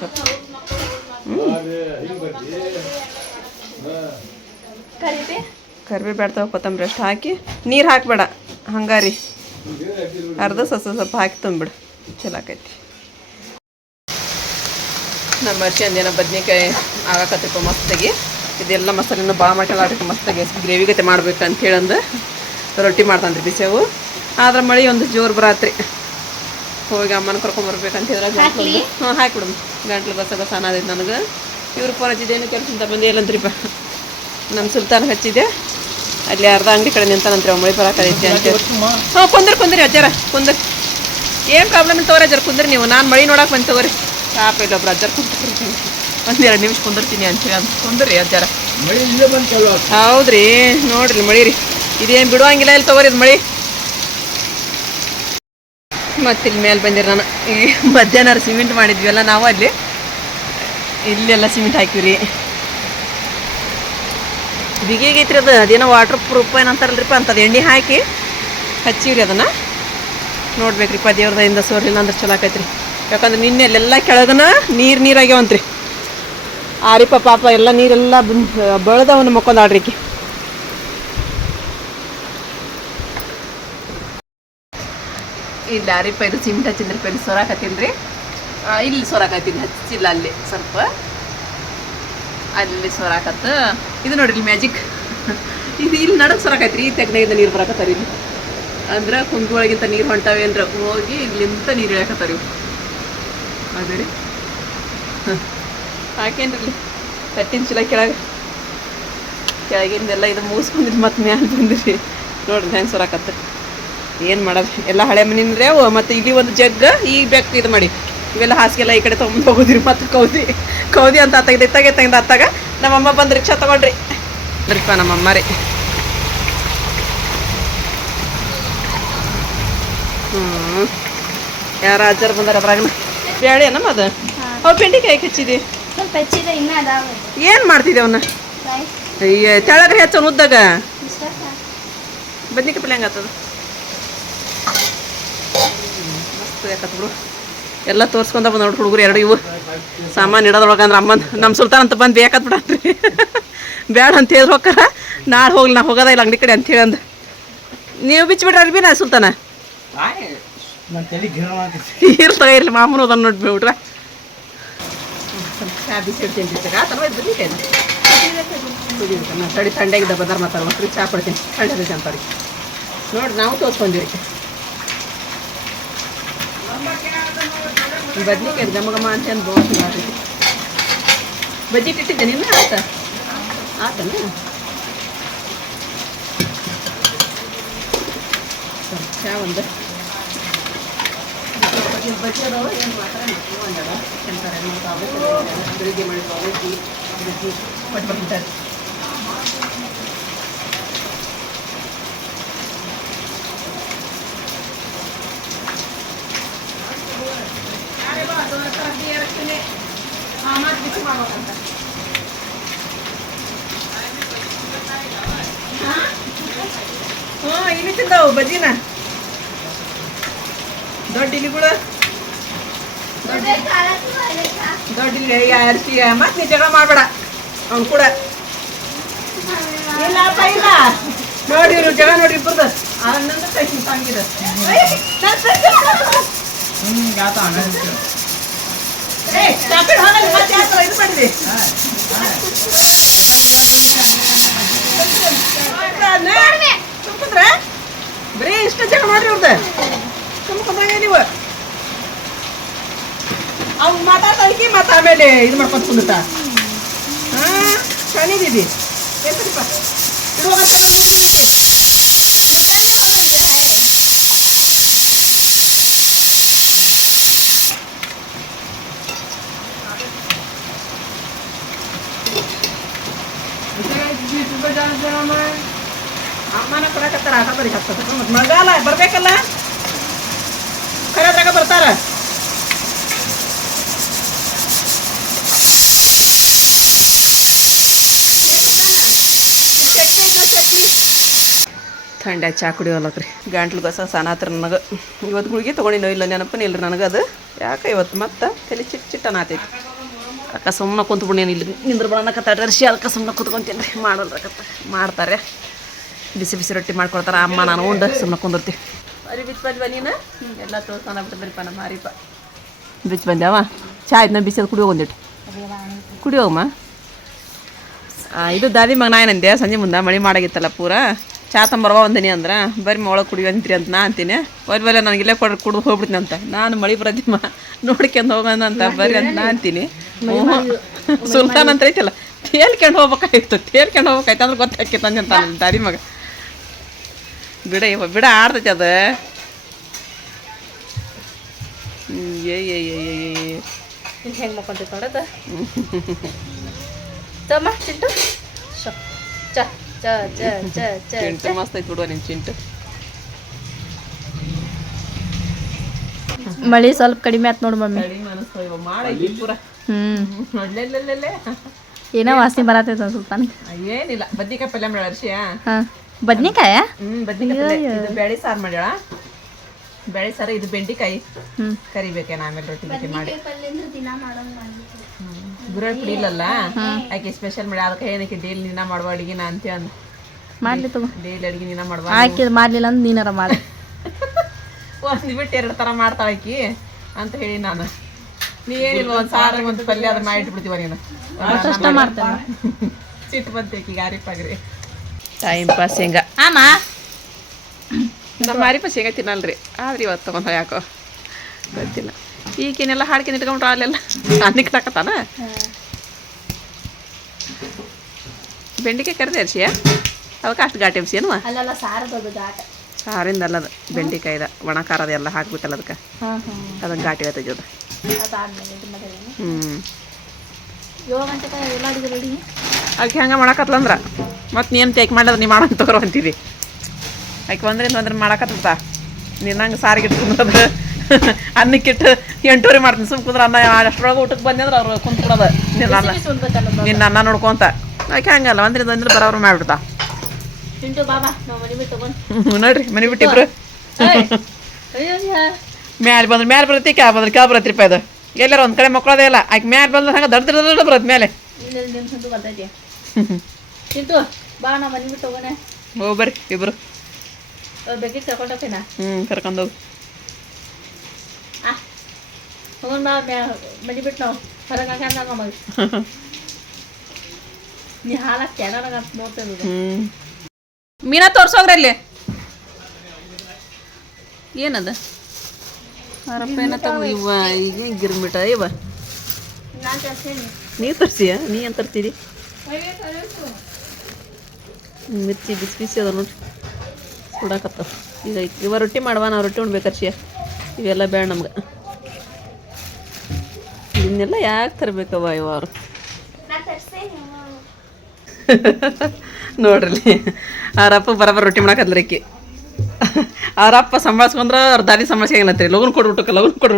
ಸ್ವಲ್ಪ ಕರಿಬೇ? ಬೇಡ್ತಾವ ಕೊತ್ತಂಬರಿ ಅಷ್ಟು ಹಾಕಿ. ನೀರು ಹಾಕಬೇಡ ಹಂಗಾರಿ ಅರ್ಧ ಸಸ ಸ್ವಲ್ಪ ಹಾಕಿ ತುಂಬಿಡು ಚಲೋ ಆಕೈತಿ. ನಮ್ಮ ಅರ್ಶಿ ಅಂದಿನ ಬದ್ನೆಕಾಯಿ ಆಗಾಕತ್ತಪ್ಪ ಮಸ್ತಾಗಿ. ಇದೆಲ್ಲ ಮಸಾಲೆನ ಭಾಳ ಮಾಡ್ಕೊಳ್ಳಾಡ್ರಿ ಮಸ್ತಾಗಿ ಗ್ರೇವಿ ಗತೆ ಮಾಡ್ಬೇಕು ಅಂತ ಹೇಳಂದು ರೊಟ್ಟಿ ಮಾಡ್ತಾನೆ ರೀ ಬಿಸಿವು ಆದ್ರೆ ಮಳೆ ಒಂದು ಜೋರು ಬರಾತ್ರಿ. ಹೋಗಿ ಅಮ್ಮನ ಕರ್ಕೊಂಬರ್ಬೇಕಂತ ಹೇಳಿದ್ರೆ ಗಂಟ್ಲು ಹಾಂ ಕೊಡು ಗಂಟ್ಲು ಬಸ ಬಸ ಅನ್ನೋದೈತೆ ನನಗೆ. ಇವ್ರು ಫೋನ್ ಹಚ್ಚಿದ್ದೇನು ಕೆಲಸದಿಂದ ಬಂದು ಎಲ್ಲಂತ್ರಿಪ್ಪ ನಮ್ಮ ಸುಲ್ತಾನ ಹಚ್ಚಿದೆ ಅಲ್ಲಿ ಅರ್ಧ ಅಂಗಡಿ ಕಡೆ ನಿಂತಾನಂತ್ರಿ ಮಳೆ ಬರಾಕೈತಿ ಅಂತ ಹಾಂ ಕುಂದ್ರಿ ಕುಂದ್ರಿ ಅಜ್ಜಾರ ಕುಂದ್ರಿ. ಏನು ಪ್ರಾಬ್ಲಮ್ ತಗೋರಿ ಅಜ್ಜಾರ ಕುಂದ್ರಿ ನೀವು. ನಾನು ಮಳೆ ನೋಡಕ್ಕೆ ಬಂದು ತಗೋರಿ. ಪಾಪ ಇಲ್ಲೊಬ್ರು ಅಜ್ಜಾರ ಕುಂತಿರ್ತೀನಿ ಒಂದು ಎರಡು ನಿಮಿಷ ಕುಂದಿರ್ತೀನಿ ಅಂತೇಳಿ ಅಂತ. ಕುಂದ್ರಿ ಅಜ್ಜಾರ. ಹೌದ್ರಿ ನೋಡ್ರಿ ಮಳಿ ರೀ. ಇದೇನು ಬಿಡುವಂಗಿಲ್ಲ ಇಲ್ಲಿ ತಗೋರಿ ಇದು ಮಳಿ. ಮತ್ತೆ ಇಲ್ಲಿ ಮೇಲೆ ಬಂದಿರ ನಾನು. ಈ ಮಧ್ಯಾಹ್ನ ಸಿಮೆಂಟ್ ಮಾಡಿದ್ವಿಲ್ಲ ನಾವು ಅಲ್ಲಿ ಇಲ್ಲೆಲ್ಲ ಸಿಮೆಂಟ್ ಹಾಕಿವ್ರಿ. ಬಿಗಿಗೈತ್ರಿ ಅದು. ಅದೇನೋ ವಾಟರ್ ಪ್ರೂಫ್ ಏನಂತಾರಲ್ರಿಪ್ಪ ಅಂಥದ್ದು ಎಣ್ಣೆ ಹಾಕಿ ಹಚ್ಚಿವ್ರಿ ಅದನ್ನು. ನೋಡ್ಬೇಕ್ರಿಪ್ಪ ದೇವ್ರದಿಂದ ಸೋರ್ಲಿಲ್ಲ ಅಂದ್ರೆ ಚಲೋ ಆಕೈತ್ರಿ. ಯಾಕಂದ್ರೆ ನಿನ್ನೆ ಎಲ್ಲ ಕೆಳಗನ ನೀರು ನೀರಾಗ್ಯಾವಂತ್ರಿ. ಆರಿಪ್ಪ ಪಾಪ ಎಲ್ಲ ನೀರೆಲ್ಲ ಬೆಳೆದವನ್ನ ಮಕ್ಕೊಂದಾಳ್ರಿ ಇಲ್ಲಿ ಆರಿಪ ಇದು ಸಿಮೆಂಟ್ ಹಚ್ಚಿದ್ರಿ ಇಲ್ಲಿ ಸೊರಾಕತ್ತೀನಿ ರೀ. ಇಲ್ಲಿ ಸೊರಾಕತ್ತೀನಿ ಹಚ್ಚಿಲ್ಲ ಅಲ್ಲಿ ಸ್ವಲ್ಪ. ಅಲ್ಲಿ ಸೊರಾಕತ್ತ ಇದು ನೋಡ್ರಿ ಮ್ಯಾಜಿಕ್. ಇದು ಇಲ್ಲಿ ನಡಕ್ ಸೊರಾಕೈತ್ರಿ ಈ ತೆಗ್ನಾಗಿಂದ ನೀರು ಬರಾಕತ್ತಾರ ಇಲ್ಲಿ. ಅಂದ್ರೆ ಕುಂಬಿ ಒಳಗಿಂತ ನೀರು ಅಂದ್ರೆ ಹೋಗಿ ಇಲ್ಲಿಂತ ನೀರು ಇಳಿಯಾಕತ್ತಾರ ಇವು ಅದೇ ರೀ. ಹಾಕೇನ್ರಿ ತಟ್ಟಿನ ಚೀಲ ಕೆಳಗೆ. ಕೆಳಗಿಂದೆಲ್ಲ ಇದು ಮುಗಿಸ್ಕೊಂಡಿದ್ದು ಮತ್ತೆ ಮ್ಯಾಲೆ ಬಂದಿರಿ ನೋಡ್ರಿ ಹೆಂಗೆ ಸೊರಾಕತ್ತ ಏನು ಮಾಡೋದು? ಎಲ್ಲ ಹಳೆ ಮನೆಯಿಂದ್ರೆ ಮತ್ತೆ ಇಲ್ಲಿ ಒಂದು ಜಗ್ಗ ಈ ಬೇಕು ಇದು ಮಾಡಿ. ಇವೆಲ್ಲ ಹಾಸಿಗೆಲ್ಲ ಈ ಕಡೆ ತೊಗೊಂಡು ಹೋಗೋದಿರಿ. ಮತ್ತು ಕೌದಿ ಕೌದಿ ಅಂತ ತೆಗ್ದು ಇತ್ತಾಗೆ ತೆಗ್ದು ಅತ್ತಾಗ ನಮ್ಮಮ್ಮ ಬಂದು ರಿಕ್ಷಾ ತಗೊಂಡ್ರಿ. ರಿಕ್ಷಾ ನಮ್ಮಮ್ಮ ರೀ. ಹ್ಞೂ ಯಾರ ಅಜ್ಜಾರು ಬಂದಾರ ಅದ್ರಾಗ ಬೇಳೆ ನಮ್ಮ ಅದು ಅವು ಬೆಂಡೆಕಾಯಿ ಅದಾವ. ಏನು ಮಾಡ್ತಿದ್ದೆ ಅವನ್ನ ಅಯ್ಯ ತೆಳಗ್ರಿ ಹೆಚ್ಚ ಉದ್ದಾಗ. ಬದ್ನಿಕಾಯಿ ಹೆಂಗೆ ಆಗ್ತದ ಯಾಕತ್ ಬಿಡು ಎಲ್ಲ ತೋರ್ಸ್ಕೊಂಡ ಬಂದು ನೋಡಿ ಹುಡುಗರು ಎರಡು ಇವು. ಸಾಮಾನು ಇಡೋದ್ರೊಳಗೆ ಅಂದ್ರೆ ನಮ್ಮ ಸುಲ್ತಾನ್ ಅಂತ ಬಂದು ಬೇಕಾತ್ ಬಿಡತ್ರಿ ಬೇಡ ಅಂತ ಹೇಳಿ ಹೋಗಾರ ನಾಳೆ ಹೋಗ್ಲಿ, ನಾ ಹೋಗೋದ ಇಲ್ಲ ಅಂಗಡಿ ಕಡೆ ಅಂತ ಅಂದ ನೀವು ಬಿಚ್ಚಿಬಿಟ್ರೆ ಅಲ್ಲಿ ಬಿ ನಾ ಸುಲ್ತಾನ. ಮಾಡ್ತೈತಿ ಇರ್ಲ. ಮಾಮೂನು ಅದನ್ನ ನೋಡ್ಬಿಟ್ರೆ ತಡಿ ಥಂಡಾಗಿದ್ದ ಬದಾರ ಮಾತಾಡ್ಬೇಕು ಚಾ ಕೊಡ್ತೀನಿ. ಥಂಡದ ಅಂತಾರೆ ನೋಡಿ, ನಾವು ತೋರ್ಸ್ಕೊಂಡಿರಿ ಬದ್ನಿಕಾಯಿ ಘಮ ಘಮ ಅಂತ ಅಂದ್ ಬೋಸ್ ಮಾಡ್ತೈತಿ ಬಜ್ಜಿ ಇಟ್ಟಿದ್ದೆ ನೀನು ಆತ ಆತನ ಸ್ವಲ್ಪ ಚಾ ಒಂದು ಬಜ್ಜಿ ಅದಾವ ಏನು ಮಾತ್ರ ಒಂದಡ ತಿಂತಾರೆ ಬೆಳಿಗ್ಗೆ ಮಾಡಿದ ಅವಲಕ್ಕಿ ಬಜ್ಜಿ ಕೊಟ್ಟು ಬರ್ತಿದ್ದಾರೆ ಹ್ಞೂ ಬಜ್ಜಿನ ದೊಡ್ಡ ಇಲಿಗಳು ದೊಡ್ಡ ಇಲ್ಲಿ ಅರ್ಸಿ ಮತ್ತೆ ನೀ ಜಗಳ ಮಾಡಬೇಡ ಅವ್ನು ಕೂಡ ಇಲ್ಲಪ್ಪ ಇಲ್ಲ ನೋಡಿ ಇವ್ರು ಜಗಳ ನೋಡಿ ಇಬ್ಬರದ ಆನಂದ ಕೈ ತಂಗಿದ ಹ್ಞೂ ಏ ಹೋಗಲ್ಲ ಮತ್ತೆ ಯಾಕೆ ಇದು ಮಾಡಿದೆ ಬರೀ ಇಷ್ಟ ಜನ ಮಾಡ್ರಿ ಅವ್ರದ್ದು ಸುಮ್ಮಂದ್ರಾಗ ನೀವು ಅವ್ ಮಾತಾಡ್ತಾಳಿಕೆ ಮತ್ತೆ ಆಮೇಲೆ ಇದು ಮಾಡ್ಕೊಂತ ಕುಂದಿರ್ತ ಹಾಂ ಶನಿದೀವಿ ಎತ್ತರಿಪ್ಪ ಇಡುವಾಗ ಅಮ್ಮನ ಕೊಡಕತ್ತಾರ ಆಟ ಬರೀ ಹತ್ತದ ಮತ್ತೆ ಮಗಾಲ ಬರ್ಬೇಕಲ್ಲ? ಕರೆದ್ರಾಗ ಬರ್ತಾರ. ಥಂಡ ಚಾ ಕುಡಿಯೋಲ್ಲಕ್ರಿ ಗಂಟ್ಲು ಗಸ ಸನಾತ್ರ ನನಗೆ. ಇವತ್ತು ಗುಳಿಗೆ ತೊಗೊಂಡಿನೋ ಇಲ್ಲ ನೆನಪನೇ ರೀ ನನಗೆ ಅದು. ಯಾಕೆ ಇವತ್ತು ಮತ್ತೆ? ತಲೆ ಚಿಟ್ ಚಿಟ್ಟ ಅನಾತೈತಿ. ಅಕ್ಕ ಸುಮ್ಮನೆ ಕುಂತ್ಬಿಡೇನು ಇಲ್ಲಿ. ನಿಂದ್ರ ಬರೋಣಕತ್ತಾರ ಕತ್ತಾಡ್ರಿ ಅದಕ್ಕೆ ಸುಮ್ಮನೆ ಕುತ್ಕೊಂತೀನಿ ರೀ. ಮಾಡಲ್ರಕತ್ತ. ಮಾಡ್ತಾರೆ ಬಿಸಿ ಬಿಸಿ ರೊಟ್ಟಿ ಮಾಡ್ಕೊಡ್ತಾರೆ. ಅಮ್ಮ ನಾನು ಉಂಡು. ಸುಮ್ಮನೆ ಕುಂದಿರ್ತೀವಿ ಅರಿ ಬಿಚ್ಚ ಬಂದ್ವ ನೀನು? ಎಲ್ಲ ತೋರ್ಸ್ಕೊಂಡು ಬರೀಪ ನಮ್ಮ ಹರಿಪ ಬಿಚ್ಚ ಬಂದ್ಯಾವ? ಚಾ ಇದನ್ನ ಬಿಸಿ ಕುಡಿಯೋ ಒಂದಿಟ್ಟು ಕುಡಿಯೋಮ್ಮ ಇದು ದಾದಿ ಮಗ ನಾ ಏನಂದೆ ಸಂಜೆ ಮುಂದೆ ಮಳೆ ಮಾಡಾಗಿತ್ತಲ್ಲ ಪೂರ? ಚಾ ತಂಬರ್ವ ಒಂದಿನಿ ಅಂದ್ರೆ? ಬರ್ರಿ ಒಳಗೆ ಅಂತೀರಿ ಅಂತ ನಾ ಅಂತೀನಿ. ಒಲ್ ಬಲ್ಲ ನನಗೆ ಇಲ್ಲೇ ಕೊಡ್ ಕುಡಿದು ಹೋಗ್ಬಿಡ್ತೀನಿ ಅಂತ. ನಾನು ಮಳೆ ಬರೋದಿಮ್ಮ. ನೋಡ್ಕೊಂಡು ಹೋಗೋಣ ಅಂತ ಬರ್ರಿ ಅಂತ ನಾ ಅಂತೀನಿ. ಸುಲ್ತಾನ್ ಅಂತ ಐತಲ್ಲ. ತೇಲ್ಕೊಂಡು ಹೋಗ್ಬೇಕಾಯ್ತು ತೇಲ್ಕೊಂಡು ಹೋಗ್ಬೇಕಾಯ್ತು ಅಂದ್ರೆ ಗೊತ್ತಾಕಿತ್ತು ಅಂದೆ ಅಂತ ದಾದಿ ಮಗ. ಬಿಡ ಇವ ಬಿಡ ಆಡ್ತೈತಿ ಅದು. ಹ್ಮ್, ಏ ಏ ಏ ಏ ಏ ಹೆಂಗೆ ಮಕ್ಕೊಂತೈತೆ ನೋಡದ ತಮ್ಮ ಚಿಂಟು? ಶೋ. ಚ ಚ ಚ ಚ ಚ ಚಿಂಟು ಮಸ್ತ್ ಐತಿ ಬಿಡುವ ನಿನ್ ಚಿಂಟು. ಮಳಿ ಸ್ವಲ್ಪ ಕಡಿಮೆ ಆತ್ ನೋಡು ಮಮ್ಮಿ. ಅಲ್ಲೆಲ್ಲೆಲ್ಲೆಲ್ಲೆ. ಏನೋ ವಾಸನೆ ಬರತೈತ ಸ್ವಲ್ಪ ಏನಿಲ್ಲ ಬದ್ನಿಕಾಯಿ ಪಲ್ಯ ಮಾಡ್ಯಾಳ ಅರ್ಶಿಯ? ಹಾ. ಬದ್ನಿಕಾಯ? ಹ್ಮ್ ಬದ್ನಿಕಾಯಿ ಇದು ಬೇಳೆ ಸಾರು ಮಾಡ್ಯಾಳ. ಬೇಳೆ ಸಾರು ಇದು ಬೆಂಡಿಕಾಯಿ. ಹ್ಮ್. ಕರಿಬೇಕೇನ ಆಮೇಲೆ ರೊಟ್ಟಿ ಬಿಟ್ಟಿ ಮಾಡಿ. ಗುರಳ್ ಪುಡಿ ಇಲ್ಲಲ್ಲ? ಆಕೆ ಸ್ಪೆಷಲ್ ಮಾಡಿ ಅದಕ್ಕೆ ಏನಕ್ಕೆ ಡೈಲಿ ದಿನ ಮಾಡುವ ಅಡಿಗೆ ನಾ ಅಂತ ಅಂದ್. ಮಾಡ್ಲಿ ತಗೋ. ಡೈಲಿ ಅಡಿಗೆ ನೀನ ಮಾಡುವ ಆಕೆ ಮಾಡ್ಲಿಲ್ಲ ಅಂದ್ರೆ ನೀನಾರ ಮಾಡ. ಒಂದು ಬಿಟ್ಟು ಎರಡು ತರ ಮಾಡ್ತಾಳ ಆಕಿ ಅಂತ ಹೇಳಿ ನಾನು. ನೀ ಏನಿಲ್ಲ ಒಂದ್ ಸಾರು ಒಂದು ಪಲ್ಯ ಅದನ್ನ ಮಾಡಿಟ್ಬಿಡ್ತೀವ ನೀನು. ಸಿಟ್ಟು ಬಂತೆ ಆಕಿ ಗಾರಿ ಪಾಗ್ರಿ ಟೈಮ್ ಪಾಸ್ ಹೆಂಗ ಆಮ ನಮ್ಮ ಮಾರಿಪ ಶೇಂಗಾ ತಿನ್ನಲ್ರಿ ಆದ್ರೆ ಇವತ್ತು ತಗೊಂಡ ಯಾಕೋ ಗೊತ್ತಿಲ್ಲ ಈಗೇನೆಲ್ಲ ಹಾಡ್ಕೊಂಡು ಇಟ್ಕೊಂಡ್ರು ಅಲ್ಲೆಲ್ಲ ಅನ್ನಕ್ಕೆ ತಕತಾನ ಬೆಂಡಿಕಾಯಿ ಕರೆದೆ ಅರ್ಶಿಯ ಅವಕ್ಕೆ ಅಷ್ಟು ಘಾಟಿ ಎಬ್ಸಿ ಏನು ಸಾರಿಂದ ಅಲ್ಲದ ಬೆಂಡಿಕಾಯ್ದ ಒಣ ಖಾರದ ಎಲ್ಲ ಹಾಕ್ಬಿಟ್ಟಲ್ಲ ಅದಕ್ಕೆ ಹಾ ಹಾ ಅದಕ್ಕೆ ಘಾಟಿ ಹ್ಞೂ ಏಳು ಗಂಟೆಗೆ ಎಲ್ಲ ಅಡಿಗೆ ರೆಡಿ ಆಕೆ ಹಂಗೆ ಮಾಡಕತ್ಲಂದ್ರ ಮತ್ತು ನೀನು ಟೇಕ್ ಮಾಡಿದ್ರೆ ನೀ ಮಾಡ ತಗೋರು ಅಂತೀವಿ ಆಕೆ ಒಂದ್ರಿಂದ ಒಂದ್ರ ಮಾಡಕತ್ತ ನೀನು ಹಂಗೆ ಸಾರಿಗೆ ಇಟ್ಕೊಂಡ್ರದ ಅನ್ನಕ್ಕಿಟ್ಟು ಎಂಟೂರಿ ಮಾಡ್ತೀನಿ. ಸುಮ್ ಕುಂದ್ರ ಅನ್ನ ಅಷ್ಟರೊಳಗೆ ಊಟಕ್ಕೆ ಬಂದ್ರೆ ಅವ್ರು ಕುಂತ್ಬಿಡೋದು ನಿನ್ನ ಅನ್ನ. ನಿನ್ನ ಅನ್ನ ನೋಡ್ಕೊಂತ ಆಕೆ ಹಂಗಲ್ಲ. ಒಂದ್ರಿಂದ ಒಂದ್ರ ಬರೋರು ಮಾಡ್ಬಿಡ್ತಾ. ನೋಡ್ರಿ ಮನೆ ಬಿಟ್ಟಿಬ್ರು ಮ್ಯಾಲೆ ಬಂದ್ರೆ ಮ್ಯಾಲೆ ಬರುತ್ತೆ ಕ್ಯಾ ಬಂದ್ರೆ ಕ್ಯಾ ಬರತ್ತೆ ರೂಪಾಯಿ ಅದು ಎಲ್ಲಾರ ಒಂದು ಕಡೆ ಮಕ್ಕಳದೇ ಇಲ್ಲ. ಆಕೆ ಮ್ಯಾಲೆ ಬಂದ್ರೆ ಹಂಗೆ ದಡ್ಡ ದಡ್ಡ ದೊಡ್ಡ ಬರುತ್ತೆ. ಮೇಲೆ ಚಿಂಟು ಬಾ ನಾ ಮನೆ ಬಿಟ್ಟು ಹೋಗೋಣ. ಹೋಗಿ ಬರ್ರಿ ಇಬ್ರು. ಬೇಕಿತ್ತು ಕರ್ಕೊಂಡೋಗ್ತೀನ ಹ್ಞೂ ಕರ್ಕೊಂಡೋಗಿ ಆ ಹೋಗೋಣ ಬಾ ಮ್ಯಾ ಮನೆ ಬಿಟ್ಟು ನಾವು. ಹೊರಗೆ ಹಾಕ್ಯಾನ ಮಗ ನೀ ಹಾಲು ಹಾಕ್ತೀಯ ನನಗೆ ಅಂತ ನೋಡ್ತೇನೆ ಹ್ಞೂ ಮೀನಾ ತೋರ್ಸೋಗ್ರಿ ಅಲ್ಲಿ. ಏನದ? ಆರಪ್ಪ ಏನತ್ತವ ಇವ ಈಗ ಗಿರ್ಮಿಟ ಇವ ನಾನು ತರ್ಸೀನಿ ನೀ ತರ್ಸಿಯ? ನೀ ಏನು ತರ್ತೀರಿ ಮಿರ್ಚಿ ಬಿಸಿ ಬಿಸಿ ಅದ ನೋಡ್ರಿ. ಸುಡಾಕತ್ತ ಈಗ ಇವ ರೊಟ್ಟಿ ಮಾಡುವ, ನಾವು ರೊಟ್ಟಿ ಉಣ್ಬೇಕರ್ಷಿಯ ಇವೆಲ್ಲ ಬೇಡ ನಮ್ಗೆ. ಇದನ್ನೆಲ್ಲ ಯಾಕೆ ತರಬೇಕವ ಇವ ಅವರು? ನೋಡ್ರಿ. ರಪ್ಪ ಬರಬರ ರೊಟ್ಟಿ ಮಾಡಕ್ಕೆ ಆಕಿ ಆರಪ್ಪ ಸಂಭಾಳಿಸ್ಕೊಂಡ್ರ ಅವ್ರ ದಾರಿ ಸಂಭಾಳ್ಸ್ಕೊಂಗಿಲ್ಲತ್ರಿ ಲಗುನ್ ಕೊಡು ಊಟಕ್ಕೆ, ಲಗುನ್ ಕೊಡು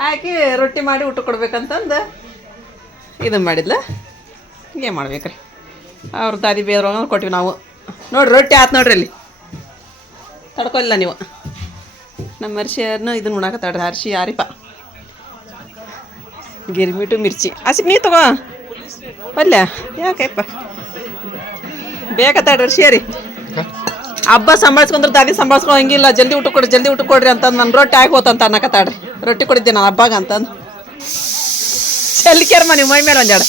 ಹಾಕಿ ರೊಟ್ಟಿ ಮಾಡಿ ಊಟ ಕೊಡ್ಬೇಕಂತಂದು ಇದನ್ನು ಮಾಡಿದ್ಲ. ಹಿಂಗೆ ಮಾಡ್ಬೇಕ್ರಿ. ಅವ್ರ ದಾದಿ ಬೇದ್ರೊಳಗೆ ಕೊಟ್ಟಿವಿ ನಾವು. ನೋಡ್ರಿ, ರೊಟ್ಟಿ ಆತು ನೋಡ್ರಿ ಅಲ್ಲಿ. ತಡ್ಕೊಲ್ಲ ನೀವು. ನಮ್ಮ ಅರ್ಶಿಯನ್ನು ಇದನ್ನ ಉಣಾಕತ್ತಾಡ್ರಿ ಅರ್ಶಿ ಯಾರಿಪ್ಪ? ಗಿರ್ಮಿಟು ಮಿರ್ಚಿ. ಹಸಿ ನೀ ತಗೋ. ಪಲ್ಯ. ಯಾಕಪ್ಪ? ಬೇಕತ್ತಾಡ್ರಿ ಅರ್ಶಿ ರೀ ಹಬ್ಬ ಸಂಭಾಳ್ಸ್ಕೊಂಡ್ರೆ ದಾದಿ ಸಂಭಾಳ್ಸ್ಕೊ ಹಂಗಿಲ್ಲ ಜಲ್ದಿ ಊಟ ಕೊಡ್ರಿ, ಜಲ್ದಿ ಊಟ ಕೊಡ್ರಿ ಅಂತಂದು ನನ್ನ ರೊಟ್ಟಿ ಆಗಿ ಹೋತಂತ ಅನ್ನಕತ್ತಾಡ್ರಿ ರೊಟ್ಟಿ ಕೊಡಿದ್ದೆ ನಾನು ಹಬ್ಬಾಗ ಅಂತಂದು. ಚೆಲ್ಕೇರ್ಮ ನೀವು ಮೈ ಮೇಲೆ ಒಂದೆರಡು